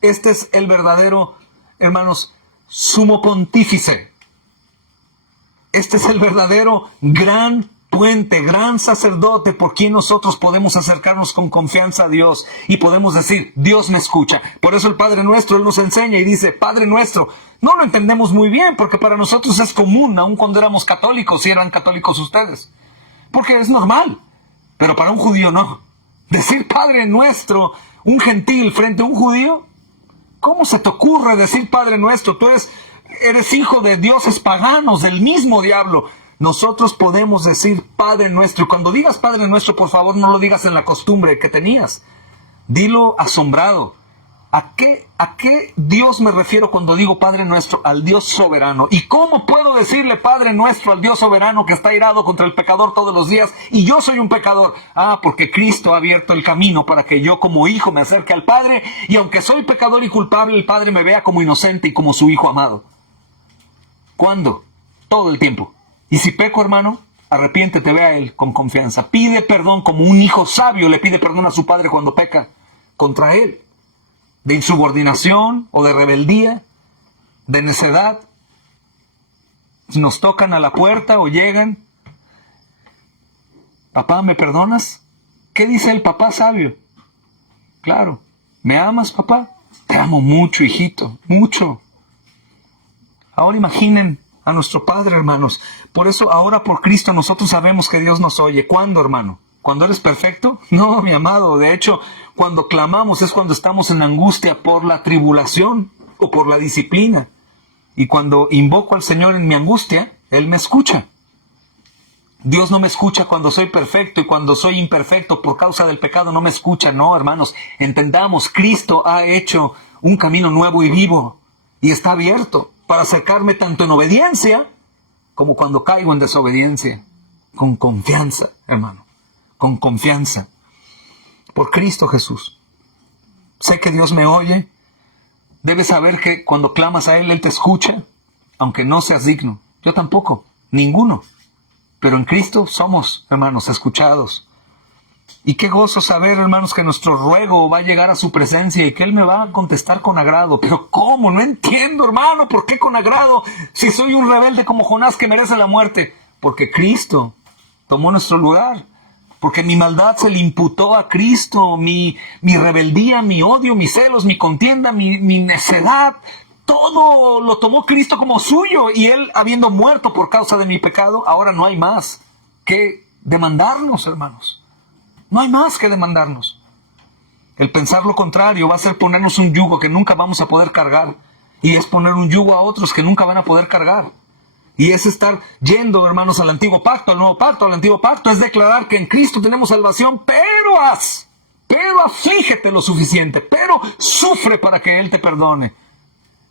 Este es el verdadero, hermanos, sumo pontífice. Este es el verdadero gran puente, gran sacerdote por quien nosotros podemos acercarnos con confianza a Dios y podemos decir, Dios me escucha. Por eso el Padre Nuestro, Él nos enseña y dice, Padre Nuestro. No lo entendemos muy bien porque para nosotros es común, aun cuando éramos católicos, si eran católicos ustedes. Porque es normal, pero para un judío no. Decir Padre Nuestro, un gentil frente a un judío, ¿cómo se te ocurre decir Padre Nuestro? Tú eres hijo de dioses paganos, del mismo diablo. Nosotros podemos decir Padre Nuestro. Cuando digas Padre Nuestro, por favor, no lo digas en la costumbre que tenías. Dilo asombrado. ¿A qué Dios me refiero cuando digo Padre Nuestro? Al Dios soberano. ¿Y cómo puedo decirle Padre Nuestro al Dios soberano que está irado contra el pecador todos los días? Y yo soy un pecador. Porque Cristo ha abierto el camino para que yo como hijo me acerque al Padre. Y aunque soy pecador y culpable, el Padre me vea como inocente y como su hijo amado. ¿Cuándo? Todo el tiempo. Y si peco, hermano, arrepiéntete, ve a Él con confianza. Pide perdón como un hijo sabio le pide perdón a su padre cuando peca contra Él. De insubordinación o de rebeldía, de necedad. Nos tocan a la puerta o llegan. Papá, ¿me perdonas? ¿Qué dice el papá sabio? Claro. ¿Me amas, papá? Te amo mucho, hijito, mucho. Ahora imaginen a nuestro Padre, hermanos. Por eso ahora por Cristo nosotros sabemos que Dios nos oye. ¿Cuándo, hermano? ¿Cuando eres perfecto? No, mi amado. De hecho, cuando clamamos es cuando estamos en angustia por la tribulación o por la disciplina. Y cuando invoco al Señor en mi angustia, Él me escucha. Dios no me escucha cuando soy perfecto y cuando soy imperfecto por causa del pecado no me escucha. No, hermanos, entendamos, Cristo ha hecho un camino nuevo y vivo y está abierto para acercarme tanto en obediencia como cuando caigo en desobediencia. Con confianza, hermano, con confianza. Por Cristo Jesús. Sé que Dios me oye. Debes saber que cuando clamas a Él, Él te escucha, aunque no seas digno. Yo tampoco, ninguno. Pero en Cristo somos, hermanos, escuchados. Y qué gozo saber, hermanos, que nuestro ruego va a llegar a su presencia y que Él me va a contestar con agrado. Pero ¿cómo? No entiendo, hermano, ¿por qué con agrado? Si soy un rebelde como Jonás que merece la muerte. Porque Cristo tomó nuestro lugar. Porque mi maldad se le imputó a Cristo. Mi rebeldía, mi odio, mis celos, mi contienda, mi necedad. Todo lo tomó Cristo como suyo. Y Él, habiendo muerto por causa de mi pecado, ahora no hay más que demandarnos, hermanos. No hay más que demandarnos. El pensar lo contrario va a ser ponernos un yugo que nunca vamos a poder cargar. Y es poner un yugo a otros que nunca van a poder cargar. Y es estar yendo, hermanos, al antiguo pacto, al nuevo pacto, al antiguo pacto. Es declarar que en Cristo tenemos salvación, pero aflígete lo suficiente, pero sufre para que Él te perdone.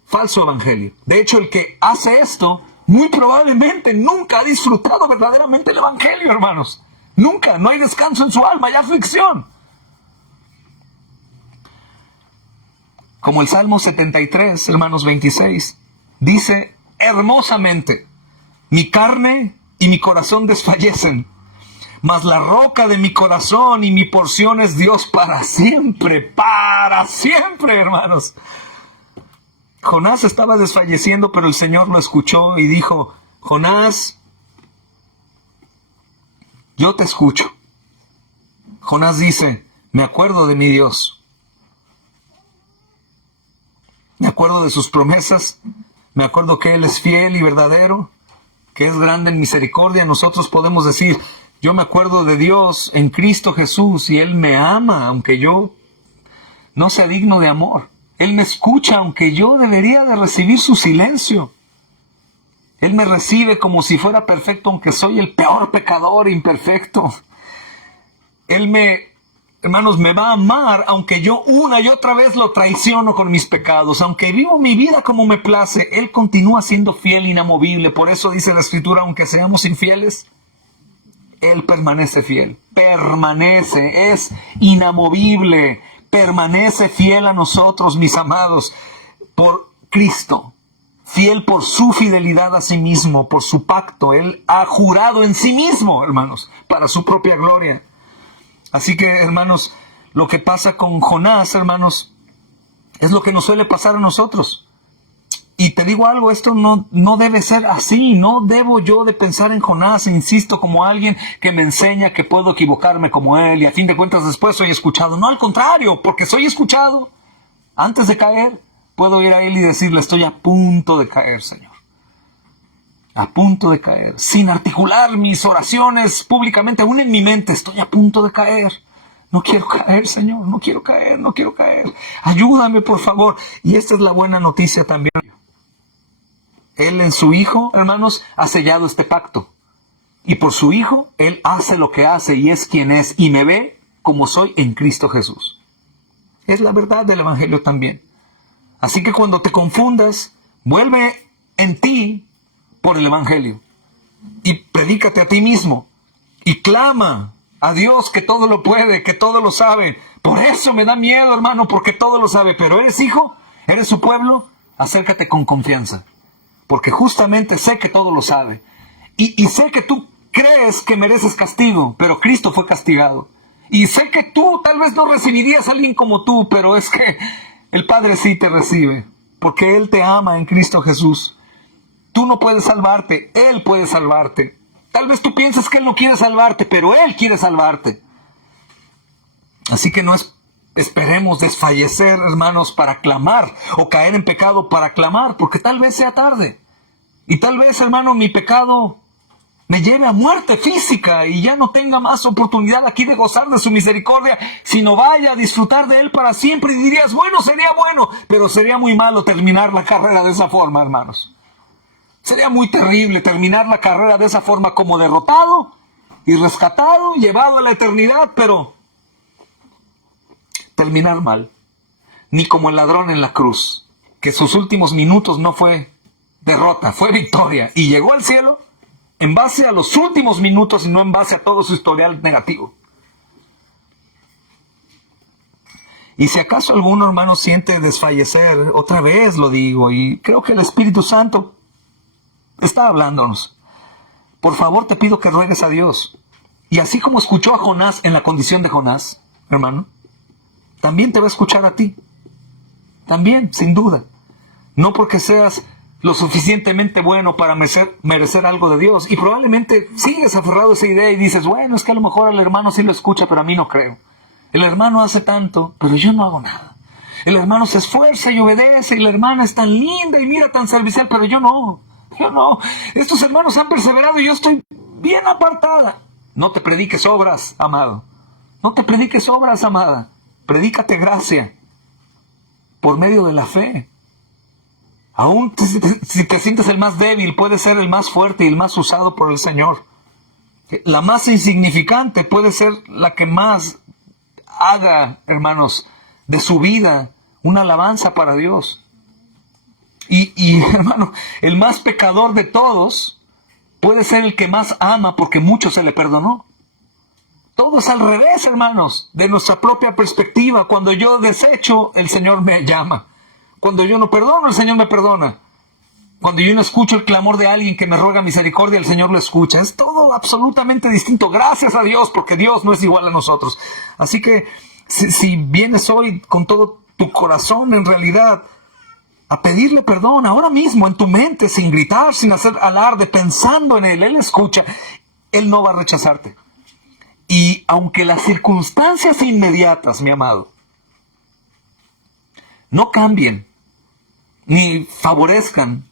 Falso evangelio. De hecho, el que hace esto, muy probablemente nunca ha disfrutado verdaderamente el evangelio, hermanos. Nunca, no hay descanso en su alma, hay aflicción. Como el Salmo 73, hermanos, 26, dice hermosamente, mi carne y mi corazón desfallecen, mas la roca de mi corazón y mi porción es Dios para siempre, hermanos. Jonás estaba desfalleciendo, pero el Señor lo escuchó y dijo, Jonás, yo te escucho. Jonás dice, me acuerdo de mi Dios. Me acuerdo de sus promesas. Me acuerdo que Él es fiel y verdadero, que es grande en misericordia. Nosotros podemos decir, yo me acuerdo de Dios en Cristo Jesús y Él me ama, aunque yo no sea digno de amor. Él me escucha, aunque yo debería de recibir su silencio. Él me recibe como si fuera perfecto, aunque soy el peor pecador imperfecto. Él hermanos, me va a amar, aunque yo una y otra vez lo traiciono con mis pecados. Aunque vivo mi vida como me place, Él continúa siendo fiel, inamovible. Por eso dice la Escritura, aunque seamos infieles, Él permanece fiel. Permanece, es inamovible. Permanece fiel a nosotros, mis amados, por Cristo. Fiel por su fidelidad a sí mismo, por su pacto. Él ha jurado en sí mismo, hermanos, para su propia gloria. Así que, hermanos, lo que pasa con Jonás, hermanos, es lo que nos suele pasar a nosotros. Y te digo algo, esto no debe ser así. No debo yo de pensar en Jonás, insisto, como alguien que me enseña que puedo equivocarme como él y a fin de cuentas después soy escuchado. No, al contrario, porque soy escuchado. Antes de caer, puedo ir a él y decirle, estoy a punto de caer, Señor. A punto de caer. Sin articular mis oraciones públicamente, aún en mi mente, estoy a punto de caer. No quiero caer, Señor, no quiero caer, no quiero caer. Ayúdame, por favor. Y esta es la buena noticia también. Él en su Hijo, hermanos, ha sellado este pacto. Y por su Hijo, Él hace lo que hace y es quien es. Y me ve como soy en Cristo Jesús. Es la verdad del Evangelio también. Así que cuando te confundas, vuelve en ti por el Evangelio. Y predícate a ti mismo. Y clama a Dios que todo lo puede, que todo lo sabe. Por eso me da miedo, hermano, porque todo lo sabe. Pero eres hijo, eres su pueblo, acércate con confianza. Porque justamente sé que todo lo sabe. Y sé que tú crees que mereces castigo, pero Cristo fue castigado. Y sé que tú tal vez no recibirías a alguien como tú, pero es que el Padre sí te recibe. Porque Él te ama en Cristo Jesús. Tú no puedes salvarte, Él puede salvarte. Tal vez tú pienses que Él no quiere salvarte, pero Él quiere salvarte. Así que no esperemos desfallecer, hermanos, para clamar, o caer en pecado para clamar, porque tal vez sea tarde. Y tal vez, hermano, mi pecado me lleve a muerte física y ya no tenga más oportunidad aquí de gozar de su misericordia, sino vaya a disfrutar de Él para siempre. Y dirías, sería bueno, pero sería muy malo terminar la carrera de esa forma, hermanos. Sería muy terrible terminar la carrera de esa forma, como derrotado y rescatado, llevado a la eternidad, pero terminar mal. Ni como el ladrón en la cruz, que sus últimos minutos no fue derrota, fue victoria. Y llegó al cielo en base a los últimos minutos y no en base a todo su historial negativo. Y si acaso alguno, hermano, siente desfallecer, otra vez lo digo, y creo que el Espíritu Santo está hablándonos. Por favor, te pido que ruegues a Dios. Y así como escuchó a Jonás en la condición de Jonás, hermano, también te va a escuchar a ti. También, sin duda. No porque seas lo suficientemente bueno para merecer algo de Dios. Y probablemente sigues aferrado a esa idea y dices, es que a lo mejor al hermano sí lo escucha, pero a mí no creo. El hermano hace tanto, pero yo no hago nada. El hermano se esfuerza y obedece, y la hermana es tan linda y mira tan servicial, pero yo no. Estos hermanos han perseverado y yo estoy bien apartada. No te prediques obras, amado. No te prediques obras, amada. Predícate gracia por medio de la fe. Aún si te sientes el más débil, puedes ser el más fuerte y el más usado por el Señor. La más insignificante puede ser la que más haga, hermanos, de su vida una alabanza para Dios. Y hermano, el más pecador de todos puede ser el que más ama porque mucho se le perdonó. Todo es al revés, hermanos, de nuestra propia perspectiva. Cuando yo desecho, el Señor me llama. Cuando yo no perdono, el Señor me perdona. Cuando yo no escucho el clamor de alguien que me ruega misericordia, el Señor lo escucha. Es todo absolutamente distinto. Gracias a Dios, porque Dios no es igual a nosotros. Así que si vienes hoy con todo tu corazón, en realidad, a pedirle perdón ahora mismo en tu mente, sin gritar, sin hacer alarde, pensando en Él escucha. Él no va a rechazarte. Y aunque las circunstancias inmediatas, mi amado, no cambien, ni favorezcan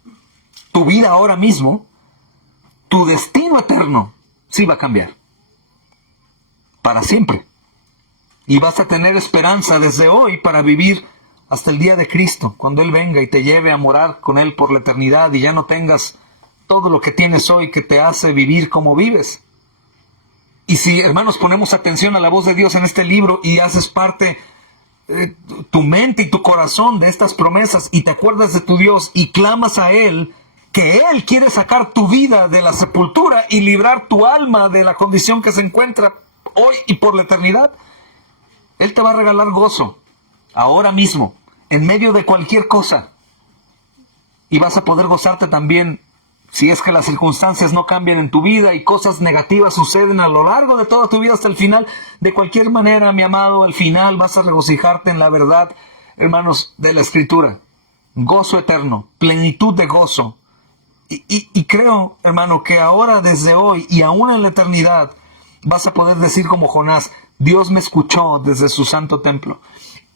tu vida ahora mismo, tu destino eterno sí va a cambiar. Para siempre. Y vas a tener esperanza desde hoy para vivir hasta el día de Cristo, cuando Él venga y te lleve a morar con Él por la eternidad y ya no tengas todo lo que tienes hoy que te hace vivir como vives. Y si, hermanos, ponemos atención a la voz de Dios en este libro y haces parte tu mente y tu corazón de estas promesas y te acuerdas de tu Dios y clamas a Él, que Él quiere sacar tu vida de la sepultura y librar tu alma de la condición que se encuentra hoy y por la eternidad, Él te va a regalar gozo, ahora mismo, en medio de cualquier cosa. Y vas a poder gozarte también, si es que las circunstancias no cambian en tu vida y cosas negativas suceden a lo largo de toda tu vida hasta el final. De cualquier manera, mi amado, al final vas a regocijarte en la verdad, hermanos, de la Escritura. gozo eterno, plenitud de gozo. Y creo, hermano, que ahora, desde hoy y aún en la eternidad, vas a poder decir como Jonás: Dios me escuchó desde su santo templo.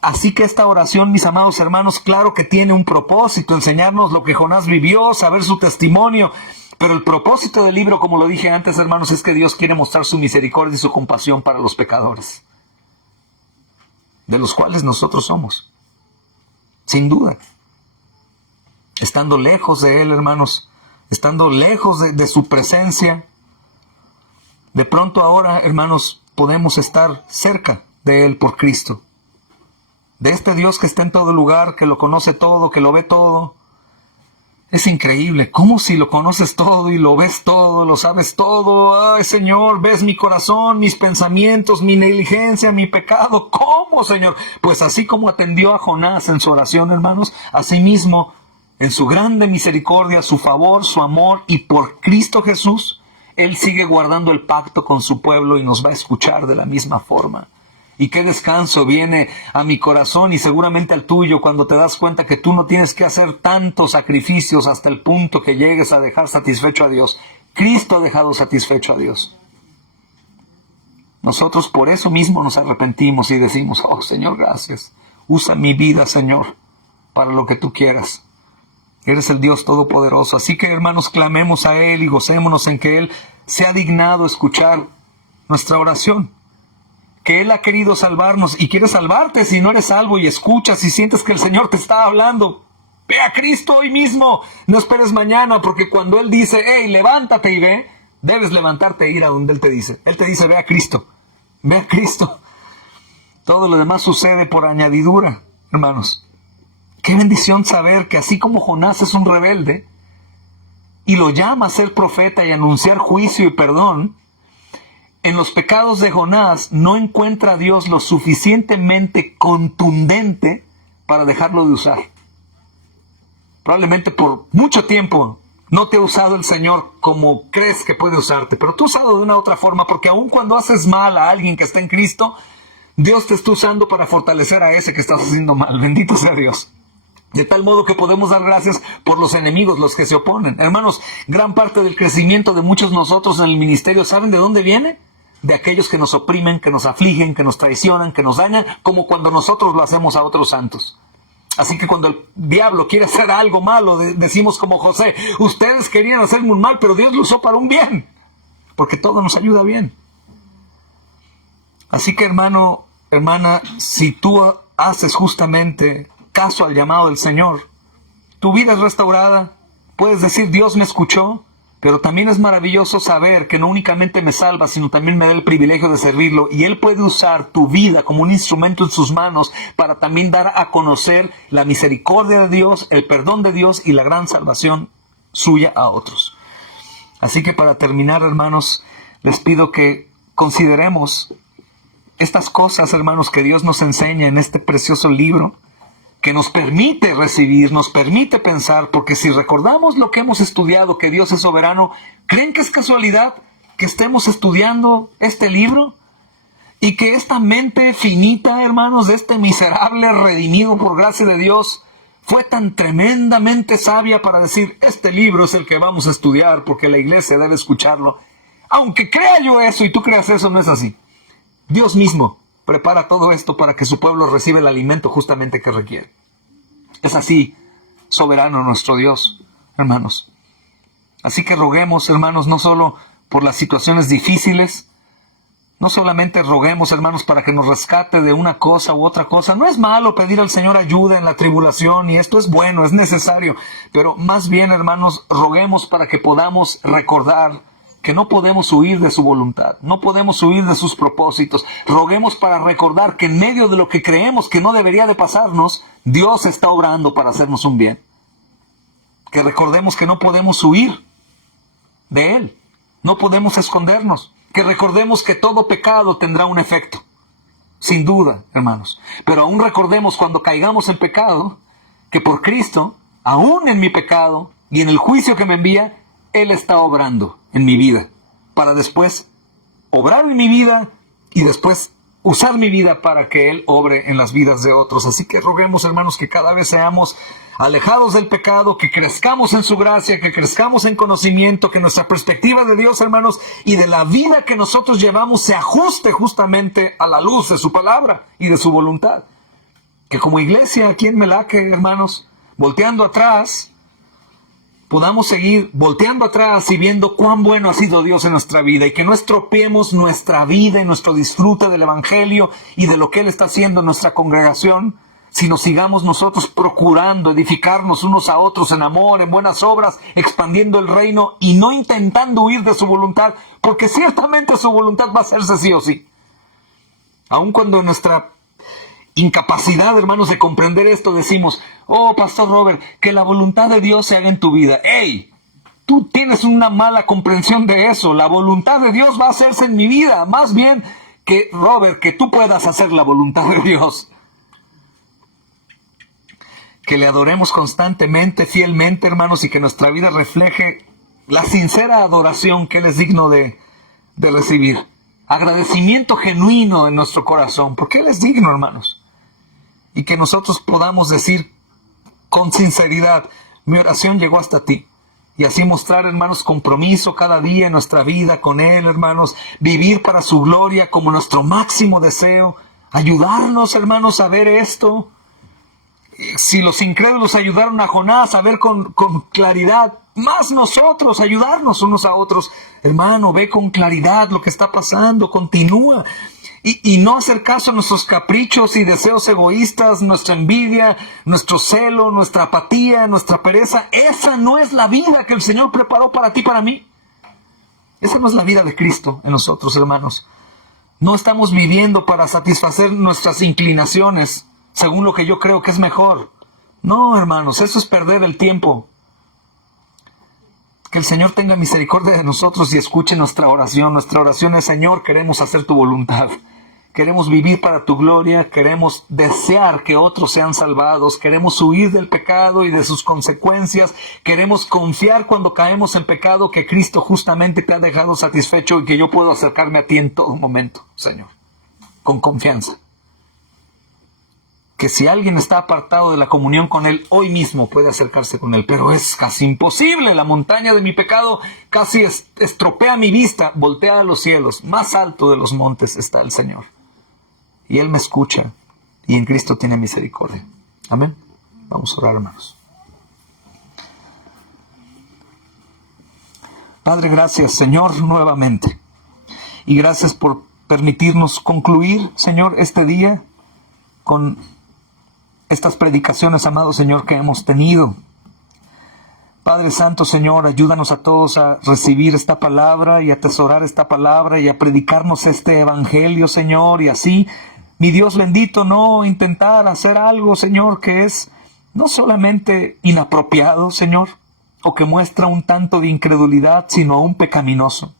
Así que esta oración, mis amados hermanos, claro que tiene un propósito: enseñarnos lo que Jonás vivió, saber su testimonio. Pero el propósito del libro, como lo dije antes, hermanos, es que Dios quiere mostrar su misericordia y su compasión para los pecadores, de los cuales nosotros somos, sin duda. Estando lejos de Él, hermanos, estando lejos de su presencia, de pronto ahora, hermanos, podemos estar cerca de Él por Cristo. De este Dios que está en todo lugar, que lo conoce todo, que lo ve todo. Es increíble, ¿cómo si lo conoces todo y lo ves todo, lo sabes todo? Ay, Señor, ves mi corazón, mis pensamientos, mi negligencia, mi pecado. ¿Cómo, Señor? Pues así como atendió a Jonás en su oración, hermanos, asimismo, en su grande misericordia, su favor, su amor, y por Cristo Jesús, Él sigue guardando el pacto con su pueblo y nos va a escuchar de la misma forma. Y qué descanso viene a mi corazón y seguramente al tuyo cuando te das cuenta que tú no tienes que hacer tantos sacrificios hasta el punto que llegues a dejar satisfecho a Dios. Cristo ha dejado satisfecho a Dios. Nosotros por eso mismo nos arrepentimos y decimos: oh, Señor, gracias. Usa mi vida, Señor, para lo que tú quieras. Eres el Dios Todopoderoso. Así que, hermanos, clamemos a Él y gocémonos en que Él se ha dignado escuchar nuestra oración. Que Él ha querido salvarnos y quiere salvarte si no eres salvo y escuchas y sientes que el Señor te está hablando. Ve a Cristo hoy mismo. No esperes mañana, porque cuando Él dice: hey, levántate y ve, debes levantarte e ir a donde Él te dice. Él te dice: ve a Cristo. Ve a Cristo. Todo lo demás sucede por añadidura, hermanos. Qué bendición saber que así como Jonás es un rebelde y lo llama a ser profeta y anunciar juicio y perdón, en los pecados de Jonás no encuentra a Dios lo suficientemente contundente para dejarlo de usar. Probablemente por mucho tiempo no te ha usado el Señor como crees que puede usarte, pero tú has usado de una u otra forma, porque aun cuando haces mal a alguien que está en Cristo, Dios te está usando para fortalecer a ese que estás haciendo mal. Bendito sea Dios. De tal modo que podemos dar gracias por los enemigos, los que se oponen. Hermanos, gran parte del crecimiento de muchos de nosotros en el ministerio, ¿saben de dónde viene? De aquellos que nos oprimen, que nos afligen, que nos traicionan, que nos dañan, como cuando nosotros lo hacemos a otros santos. Así que cuando el diablo quiere hacer algo malo, decimos como José: ustedes querían hacerme un mal, pero Dios lo usó para un bien, porque todo nos ayuda bien. Así que, hermano, hermana, si tú haces justamente caso al llamado del Señor, tu vida es restaurada. Puedes decir: Dios me escuchó. Pero también es maravilloso saber que no únicamente me salva, sino también me da el privilegio de servirlo. Y Él puede usar tu vida como un instrumento en sus manos para también dar a conocer la misericordia de Dios, el perdón de Dios y la gran salvación suya a otros. Así que para terminar, hermanos, les pido que consideremos estas cosas, hermanos, que Dios nos enseña en este precioso libro, que nos permite recibir, nos permite pensar, porque si recordamos lo que hemos estudiado, que Dios es soberano, ¿creen que es casualidad que estemos estudiando este libro? Y que esta mente finita, hermanos, de este miserable redimido por gracia de Dios, fue tan tremendamente sabia para decir: este libro es el que vamos a estudiar, porque la iglesia debe escucharlo. Aunque crea yo eso y tú creas eso, no es así. Dios mismo prepara todo esto para que su pueblo reciba el alimento justamente que requiere. Es así, soberano nuestro Dios, hermanos. Así que roguemos, hermanos, no solo por las situaciones difíciles, no solamente roguemos, hermanos, para que nos rescate de una cosa u otra cosa. No es malo pedir al Señor ayuda en la tribulación, y esto es bueno, es necesario. Pero más bien, hermanos, roguemos para que podamos recordar que no podemos huir de su voluntad, no podemos huir de sus propósitos. Roguemos para recordar que en medio de lo que creemos que no debería de pasarnos, Dios está obrando para hacernos un bien. Que recordemos que no podemos huir de Él, no podemos escondernos. Que recordemos que todo pecado tendrá un efecto, sin duda, hermanos. Pero aún recordemos cuando caigamos en pecado, que por Cristo, aún en mi pecado y en el juicio que me envía, Él está obrando en mi vida, para después obrar en mi vida y después usar mi vida para que Él obre en las vidas de otros. Así que roguemos, hermanos, que cada vez seamos alejados del pecado, que crezcamos en su gracia, que crezcamos en conocimiento, que nuestra perspectiva de Dios, hermanos, y de la vida que nosotros llevamos se ajuste justamente a la luz de su palabra y de su voluntad. Que como iglesia aquí en Melaque, hermanos, volteando atrás, podamos seguir volteando atrás y viendo cuán bueno ha sido Dios en nuestra vida, y que no estropeemos nuestra vida y nuestro disfrute del Evangelio y de lo que Él está haciendo en nuestra congregación, sino sigamos nosotros procurando edificarnos unos a otros en amor, en buenas obras, expandiendo el reino y no intentando huir de su voluntad, porque ciertamente su voluntad va a hacerse sí o sí. Aun cuando en nuestra incapacidad, hermanos, de comprender esto, decimos: oh, Pastor Robert, que la voluntad de Dios se haga en tu vida. ¡Ey! Tú tienes una mala comprensión de eso. La voluntad de Dios va a hacerse en mi vida. Más bien que, Robert, que tú puedas hacer la voluntad de Dios. Que le adoremos constantemente, fielmente, hermanos, y que nuestra vida refleje la sincera adoración que Él es digno de recibir. Agradecimiento genuino en nuestro corazón, porque Él es digno, hermanos. Y que nosotros podamos decir con sinceridad: mi oración llegó hasta ti. Y así mostrar, hermanos, compromiso cada día en nuestra vida con Él, hermanos. Vivir para su gloria como nuestro máximo deseo. Ayudarnos, hermanos, a ver esto. Si los incrédulos ayudaron a Jonás a ver con claridad, más nosotros ayudarnos unos a otros. Hermano, ve con claridad lo que está pasando, continúa. Y no hacer caso a nuestros caprichos y deseos egoístas, nuestra envidia, nuestro celo, nuestra apatía, nuestra pereza. Esa no es la vida que el Señor preparó para ti y para mí. Esa no es la vida de Cristo en nosotros, hermanos. No estamos viviendo para satisfacer nuestras inclinaciones según lo que yo creo que es mejor. No, hermanos, eso es perder el tiempo. Que el Señor tenga misericordia de nosotros y escuche nuestra oración. Nuestra oración es: Señor, queremos hacer tu voluntad. Queremos vivir para tu gloria, queremos desear que otros sean salvados, queremos huir del pecado y de sus consecuencias, queremos confiar cuando caemos en pecado que Cristo justamente te ha dejado satisfecho y que yo puedo acercarme a ti en todo momento, Señor, con confianza. Que si alguien está apartado de la comunión con Él, hoy mismo puede acercarse con Él, pero es casi imposible. La montaña de mi pecado casi estropea mi vista. Voltea a los cielos, más alto de los montes está el Señor. Y Él me escucha, y en Cristo tiene misericordia. Amén. Vamos a orar, hermanos. Padre, gracias, Señor, nuevamente. Y gracias por permitirnos concluir, Señor, este día con estas predicaciones, amado Señor, que hemos tenido. Padre Santo, Señor, ayúdanos a todos a recibir esta palabra y a atesorar esta palabra y a predicarnos este evangelio, Señor, y así, mi Dios bendito, no intentar hacer algo, Señor, que es no solamente inapropiado, Señor, o que muestra un tanto de incredulidad, sino aún pecaminoso.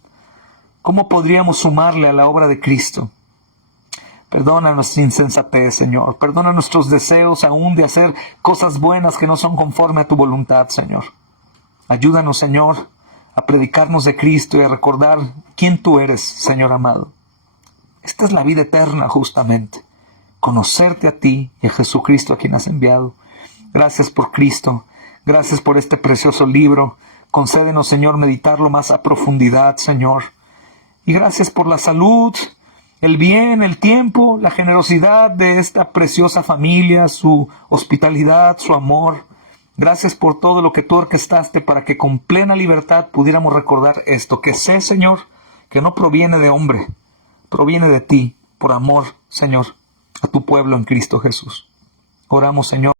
¿Cómo podríamos sumarle a la obra de Cristo? Perdona nuestra insensatez, Señor. Perdona nuestros deseos aún de hacer cosas buenas que no son conforme a tu voluntad, Señor. Ayúdanos, Señor, a predicarnos de Cristo y a recordar quién tú eres, Señor amado. Esta es la vida eterna, justamente. Conocerte a ti y a Jesucristo a quien has enviado. Gracias por Cristo. Gracias por este precioso libro. Concédenos, Señor, meditarlo más a profundidad, Señor. Y gracias por la salud, el bien, el tiempo, la generosidad de esta preciosa familia, su hospitalidad, su amor. Gracias por todo lo que tú orquestaste para que con plena libertad pudiéramos recordar esto, que sé, Señor, que no proviene de hombre, proviene de ti, por amor, Señor, a tu pueblo en Cristo Jesús. Oramos, Señor.